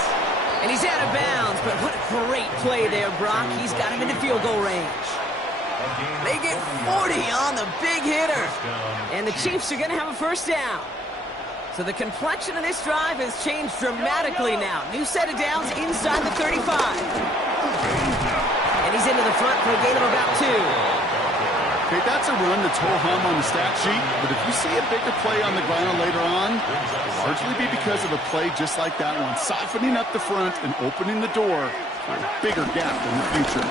And he's out of bounds, but what a great play there, Brock. He's got him into field goal range. They get 40 on the big hitter. And the Chiefs are going to have a 1st down. So the complexion of this drive has changed dramatically now. New set of downs inside the 35. And he's into the front for a gain of about 2. Okay, that's a run that's ho-hum on the stat sheet, but if you see a bigger play on the ground later on, it'll largely be because of a play just like that one, softening up the front and opening the door for a bigger gap in the future.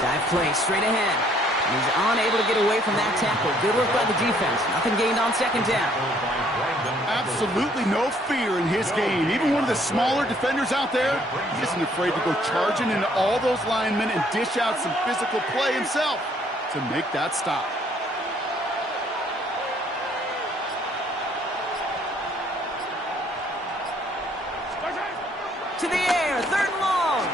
Dive play straight ahead. And he's unable to get away from that tackle. Good work by the defense. Nothing gained on 2nd down. Absolutely no fear in his game. Even one of the smaller defenders out there, he isn't afraid to go charging into all those linemen and dish out some physical play himself to make that stop. To the air, 3rd and long.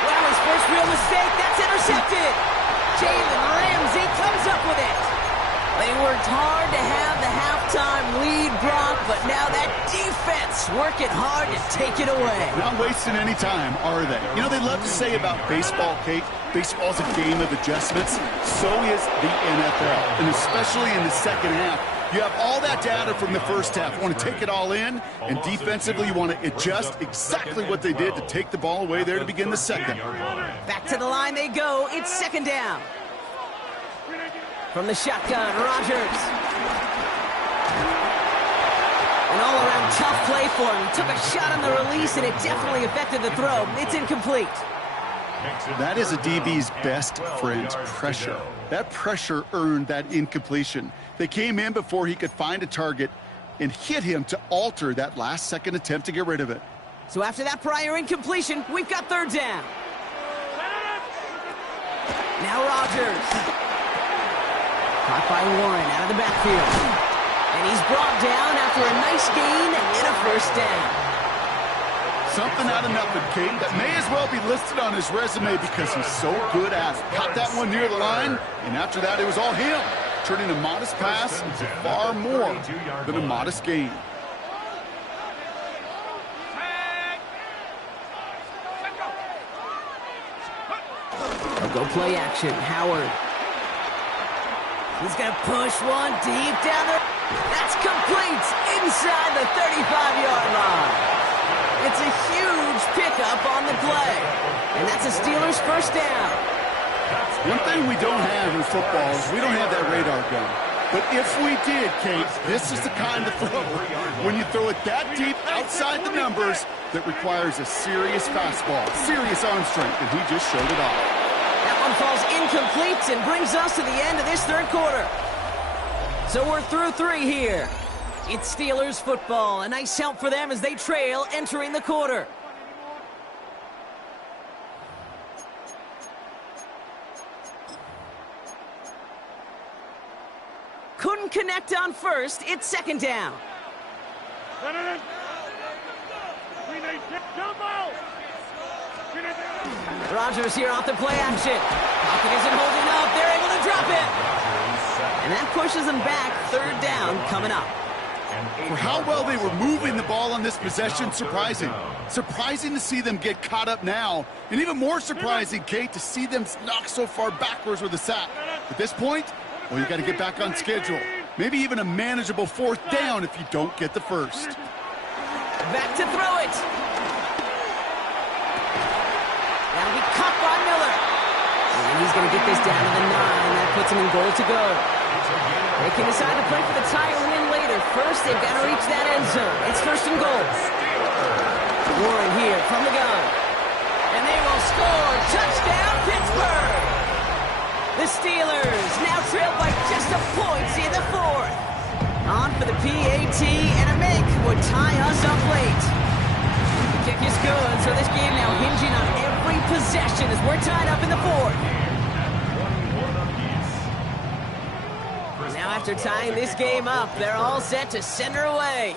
Well, his first real mistake, that's intercepted. Jalen Ramsey comes up with it. They worked hard to have the halftime lead, Brock, but now that defense working hard to take it away. Not wasting any time, are they? You know, they love to say about baseball, Kate, baseball's a game of adjustments. So is the NFL, and especially in the 2nd half. You have all that data from the 1st half. You want to take it all in, and defensively you want to adjust exactly what they did to take the ball away there to begin the 2nd. Back to the line they go. It's 2nd down. From the shotgun, Rodgers. An all-around tough play for him. He took a shot on the release, and it definitely affected the throw. It's incomplete. That is a DB's best friend, pressure. That pressure earned that incompletion. They came in before he could find a target and hit him to alter that last-second attempt to get rid of it. So after that prior incompletion, we've got 3rd down. Now Rodgers. Caught by Warren out of the backfield. And he's brought down after a nice gain and a 1st down. Something out of nothing, Kate, that may as well be listed on his resume because he's so good at it. Caught that one near the line, and after that it was all him, turning a modest pass into far more than a modest gain. Go play action. Howard. He's going to push one deep down there. That's complete inside the 35-yard line. It's a huge pickup on the play. And that's a Steelers first down. One thing we don't have in football is we don't have that radar gun. But if we did, Kate, this is the kind of throw when you throw it that deep outside the numbers that requires a serious fastball, serious arm strength, and he just showed it off. That one falls incomplete and brings us to the end of this third quarter. So we're through 3 here. It's Steelers football. A nice help for them as they trail entering the quarter. Couldn't connect on first. It's second down. Rodgers here off the play action. Pocket isn't holding up. They're able to drop it. And that pushes them back. Third down coming up. For how well they were moving the ball on this possession, surprising. Surprising to see them get caught up now. And even more surprising, Kate, to see them knock so far backwards with a sack. At this point, well, you got to get back on schedule. Maybe even a manageable fourth down if you don't get the first. Back to throw it. That'll be caught by Miller. And he's going to get this down to the 9. That puts him in goal to go. They can decide to play for the tie or win later. First, they've got to reach that end zone. It's first and goal. Warren here from the gun. And they will score. Touchdown, Pittsburgh. The Steelers now trail by just a point in the fourth. On for the PAT, and a make would tie us up late. The kick is good, so this game now hinging on every possession as we're tied up in the fourth. Now after tying this game up, they're all set to send her away.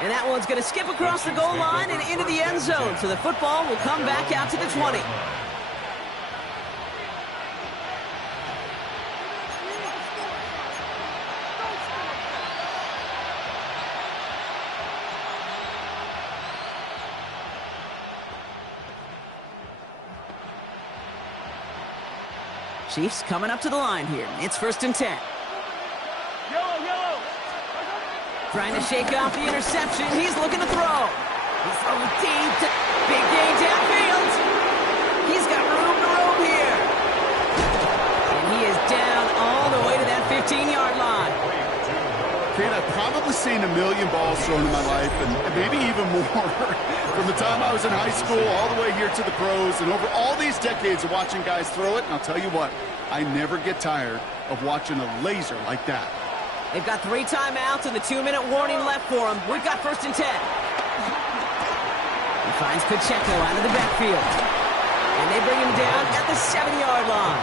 And that one's going to skip across the goal line and into the end zone, so the football will come back out to the 20. Chiefs coming up to the line here. It's first and 10. Trying to shake off the interception. He's looking to throw. He's throwing deep to big game downfield. He's got room to roam here. And he is down all the way to that 15-yard line. Kate, I've probably seen a million balls thrown in my life, and maybe even more. From the time I was in high school all the way here to the pros, and over all these decades of watching guys throw it, and I'll tell you what, I never get tired of watching a laser like that. They've got 3 timeouts and the 2-minute warning left for them. We've got first and 10. He finds Pacheco out of the backfield. And they bring him down at the 7-yard line.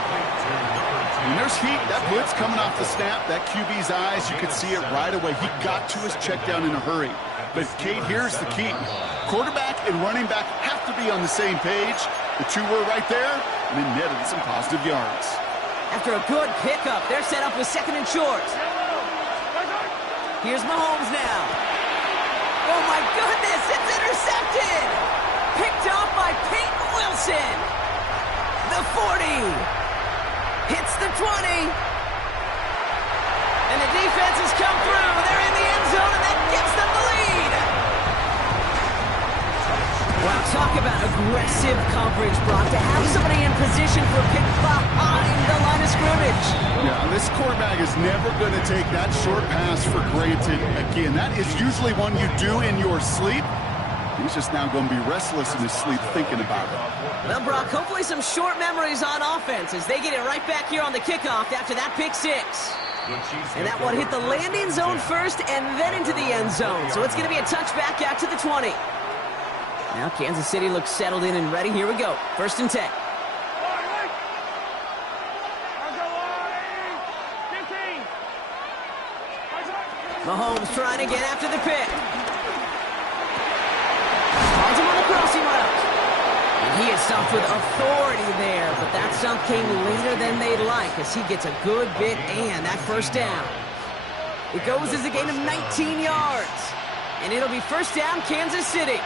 When there's heat, that blitz coming off the snap, that QB's eyes, you could see it right away. He got to his check down in a hurry. But, Kate, here's the key. Quarterback and running back have to be on the same page. The two were right there, and they netted some positive yards. After a good pickup, they're set up with second and short. Here's Mahomes now. Oh, my goodness, it's intercepted. Picked off by Peyton Wilson. The 40. Hits the 20. And the defense has come through. They're in the end zone, and that gives them the lead. Wow, talk about aggressive coverage, Brock. To have somebody in position for a pick behind the line of scrimmage. Yeah, this quarterback is never going to take that short pass for granted again. That is usually one you do in your sleep. He's just now going to be restless in his sleep thinking about it. Well, Brock, hopefully some short memories on offense as they get it right back here on the kickoff after that pick 6. And that one hit the landing zone first and then into the end zone. So it's going to be a touchback out to the 20. Now Kansas City looks settled in and ready. Here we go. First and 10. Mahomes trying again after the pick. Calls him on the crossing route. And he is stopped with authority there, but that stump came later than they'd like as he gets a good bit and that first down. It goes as a gain of 19 yards. And it'll be first down, Kansas City.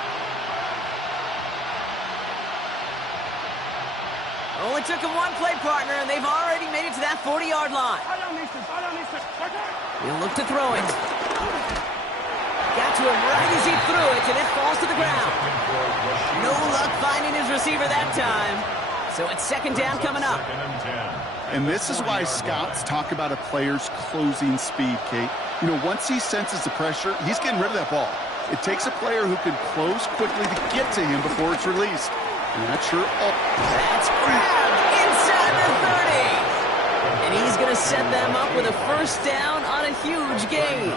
Only took him one play, partner, and they've already made it to that 40-yard line. He'll look to throw it. Got to him right as he threw it, and it falls to the ground. No luck finding his receiver that time. So it's second down coming up. And this is why scouts talk about a player's closing speed, Kate. You know, once he senses the pressure, he's getting rid of that ball. It takes a player who can close quickly to get to him before it's released. And that's sure. That's grabbed inside the 30. And he's going to set them up with a first down on a huge gain.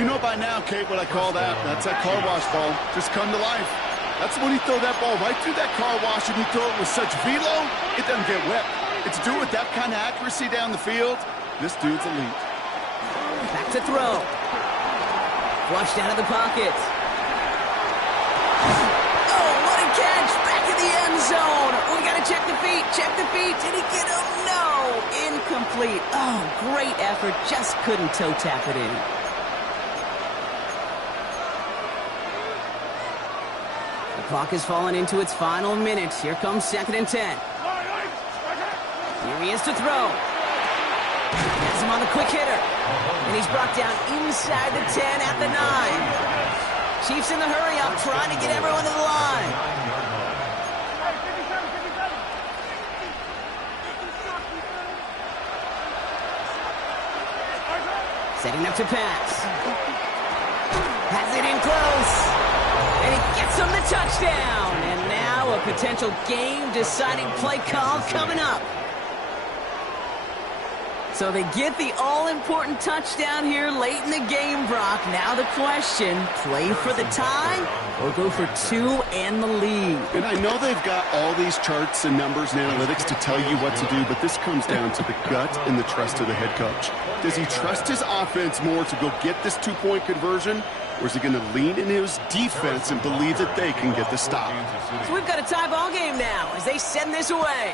You know by now, Kate, what I call that. That's that car wash ball. Just come to life. That's when you throw that ball right through that car wash and you throw it with such velo, it doesn't get wet. It's due with that kind of accuracy down the field. This dude's elite. Back to throw. Flushed out of the pocket. Oh, what a catch! Back in the end zone. We got to check the feet. Check the feet. Did he get him? No. Incomplete. Oh, great effort. Just couldn't toe tap it in. The clock has fallen into its final minutes. Here comes 2nd and 10. Here he is to throw. Has him on the quick hitter. And he's brought down inside the 10 at the 9. Chiefs in the hurry up, trying to get everyone to the line. Setting up to pass. Has it in close. And he gets him the touchdown. And now a potential game-deciding play call coming up. So they get the all-important touchdown here late in the game, Brock. Now the question, play for the tie or go for 2 and the lead? And I know they've got all these charts and numbers and analytics to tell you what to do, but this comes down to the gut and the trust of the head coach. Does he trust his offense more to go get this 2-point conversion, or is he going to lean in his defense and believe that they can get the stop? So we've got a tie ball game now as they send this away.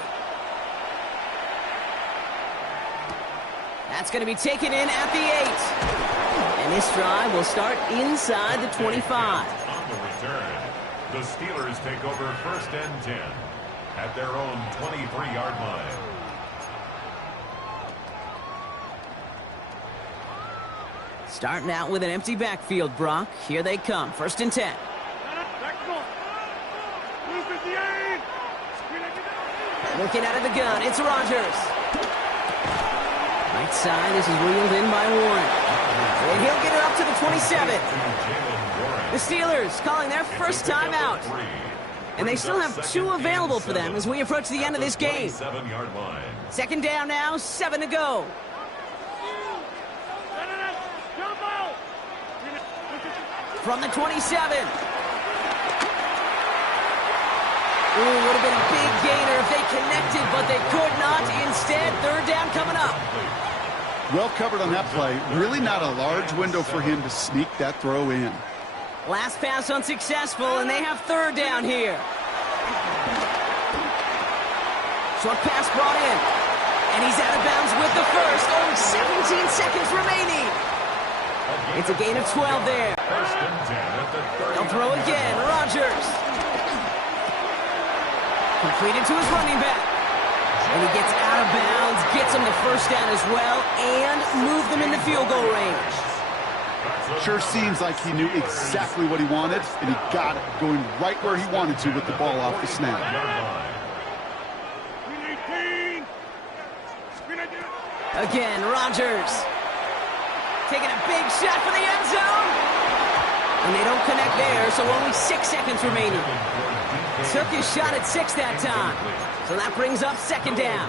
That's going to be taken in at the 8. And this drive will start inside the 25. On the return, the Steelers take over 1st and 10 at their own 23-yard line. Starting out with an empty backfield, Brock. Here they come. 1st and 10. Looking out of the gun, it's Rodgers. Right side, this is wheeled in by Warren. And he'll get it up to the 27. The Steelers calling their first timeout. And they still have 2 available for them as we approach the end of this game. 2nd down now, 7 to go. From the 27. Ooh, would have been a big gainer if they connected, but they could not. Instead, 3rd down coming up. Well covered on that play. Really not a large window for him to sneak that throw in. Last pass unsuccessful, and they have 3rd down here. Short pass brought in. And he's out of bounds with the first. Only 17 seconds remaining. It's a gain of 12 there. They'll throw again. Rodgers. Completed to his running back. And he gets out of bounds, gets him the first down as well, and move them in the field goal range. Sure seems like he knew exactly what he wanted, and he got it, going right where he wanted to with the ball off the snap. Again, Rodgers. Taking a big shot for the end zone. And they don't connect there, so only 6 seconds remaining. Took his shot at 6 that time. So that brings up 2nd down.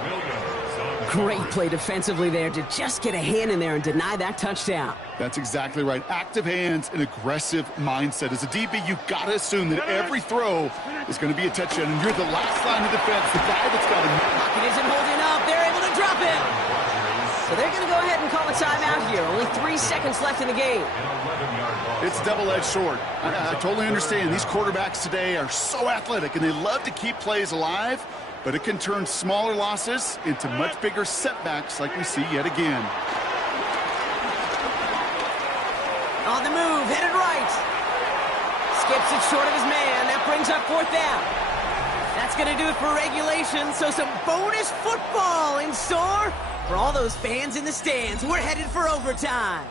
Great play defensively there to just get a hand in there and deny that touchdown. That's exactly right. Active hands and aggressive mindset. As a DB, you've got to assume that every throw is going to be a touchdown, and you're the last line of defense, the guy that's got him. Pocket isn't holding up. They're able to drop him. So they're going to go ahead and call a timeout here. Only 3 seconds left in the game. It's double-edged sword. I totally understand. These quarterbacks today are so athletic, and they love to keep plays alive, but it can turn smaller losses into much bigger setbacks like we see yet again. On the move, headed right. Skips it short of his man. That brings up 4th down. That's that's going to do it for regulation. So some bonus football in store for all those fans in the stands. We're headed for overtime.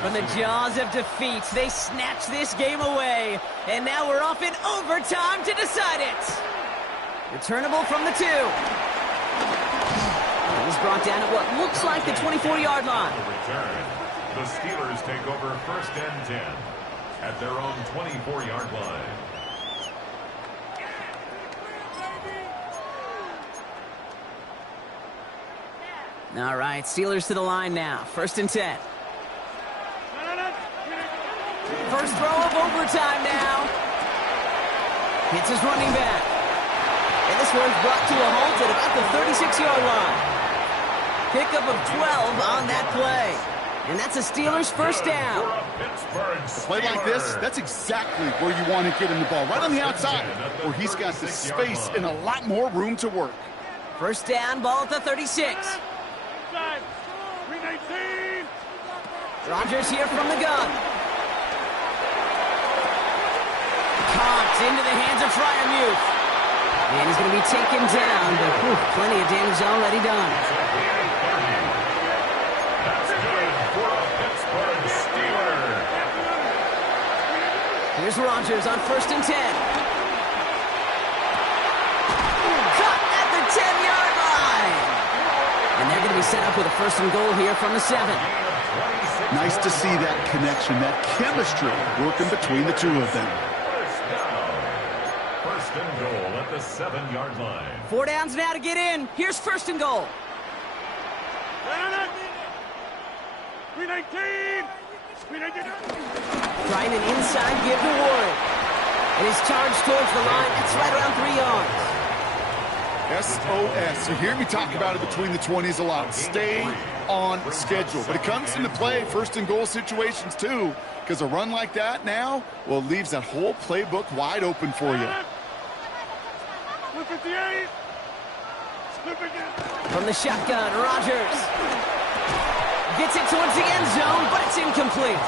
From the jaws of defeat, they snatched this game away. And now we're off in overtime to decide it. Returnable from the 2. He's brought down at what looks like the 24-yard line. The Steelers take over 1st and 10 at their own 24-yard line. All right, Steelers to the line now. 1st and 10. First throw of overtime now. Hits his running back. And this one's brought to a halt at about the 36-yard line. Pickup of 12 on that play. And that's a Steelers first down. A play like this, that's exactly where you want to get him the ball. Right on the outside, where he's got the space and a lot more room to work. First down, ball at the 36. Rodgers here from the gun. Caught into the hands of Fryermuth. And he's going to be taken down, but plenty of damage already done. That's good for a Pittsburgh Steeler. Here's Rodgers on 1st and 10. Caught at the 10-yard line. And they're going to be set up with a 1st and goal here from the 7. Nice to see that connection, that chemistry working between the two of them. First and goal at the 7-yard line. 4 downs now to get in. Here's 1st and goal. 319. Trying an inside give to Warren. And his charge towards the line. That's right around 3 yards. SOS. You hear me talk about it between the 20s a lot. Stay on schedule. But it comes into play 1st and goal situations too, because a run like that now, well, it leaves that whole playbook wide open for you. From the shotgun, Rodgers gets it towards the end zone, but it's incomplete.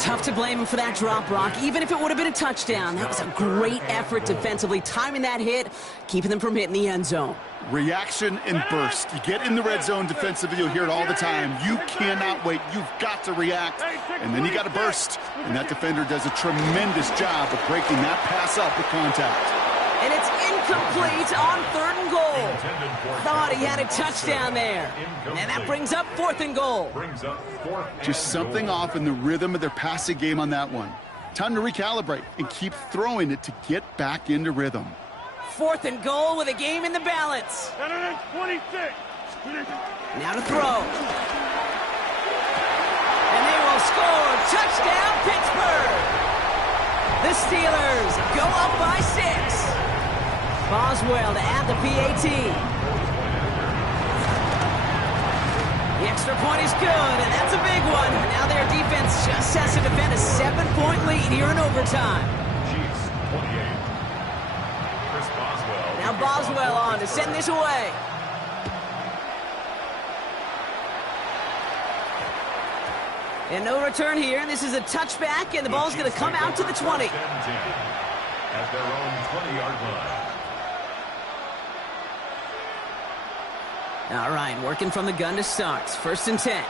Tough to blame him for that drop, Brock. Even if it would have been a touchdown, that was a great effort defensively, timing that hit, keeping them from hitting the end zone. Reaction and burst. You get in the red zone defensively, you'll hear it all the time. You cannot wait. You've got to react, and then you got to burst. And that defender does a tremendous job of breaking that pass up with contact. And it's incomplete on 3rd and goal. Thought he had a touchdown there. And that brings up 4th and goal. Just something off in the rhythm of their passing game on that one. Time to recalibrate and keep throwing it to get back into rhythm. 4th and goal with a game in the balance. 26. Now to throw. And they will score. Touchdown, Pittsburgh. The Steelers go up by 6. Boswell to add the PAT. The extra point is good, and that's a big one. Now their defense just has to defend a 7-point lead here in overtime. Now Boswell on to send this away. And no return here. This is a touchback, and the ball's going to come out to the 20. At their own 20-yard line. All right, working from the gun to start. 1st and 10.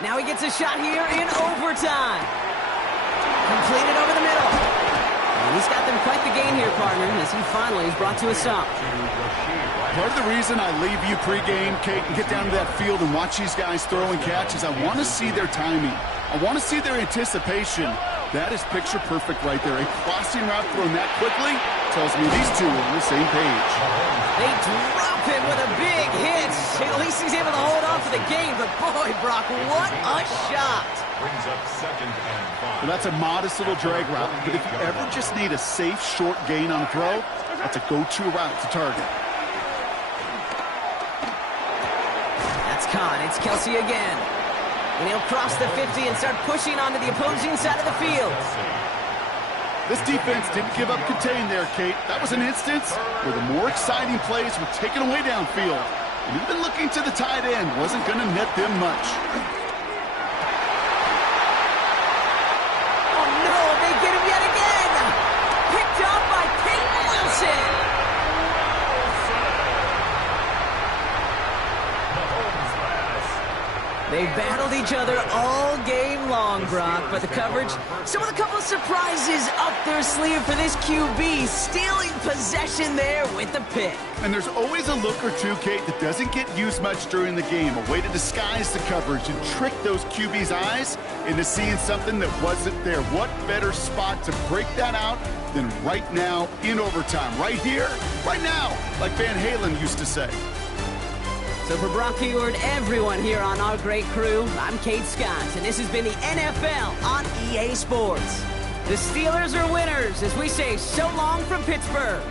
Now he gets a shot here in overtime. Completed over the middle. And he's got them quite the gain here, partner, as he finally is brought to a stop. Part of the reason I leave you pregame, Kate, and get down to that field and watch these guys throw and catch is I want to see their timing. I want to see their anticipation. That is picture perfect right there. A crossing route thrown that quickly tells me these two are on the same page. They drop him with a big hit. At least he's able to hold on for the game. But boy, Brock, what a shot. Brings up 2nd and 5. Well, that's a modest little drag route. But if you ever just need a safe, short gain on a throw, that's a go-to route to target. baton. It's Kelsey again. And he'll cross the 50 and start pushing onto the opposing side of the field. This defense didn't give up contain there, Kate. That was an instance where the more exciting plays were taken away downfield. And even looking to the tight end wasn't going to net them much. Oh, no, they get him yet again. Picked up by Peyton Wilson. They battled each other all game long, Brock, but the coverage, some of the couple of surprises up their sleeve for this QB, stealing possession there with the pick. And there's always a look or two, Kate, that doesn't get used much during the game, a way to disguise the coverage and trick those QB's eyes into seeing something that wasn't there. What better spot to break that out than right now in overtime? Right here, right now, like Van Halen used to say. So for Brock Hayward, everyone here on our great crew, I'm Kate Scott, and this has been the NFL on EA Sports. The Steelers are winners as we say so long from Pittsburgh.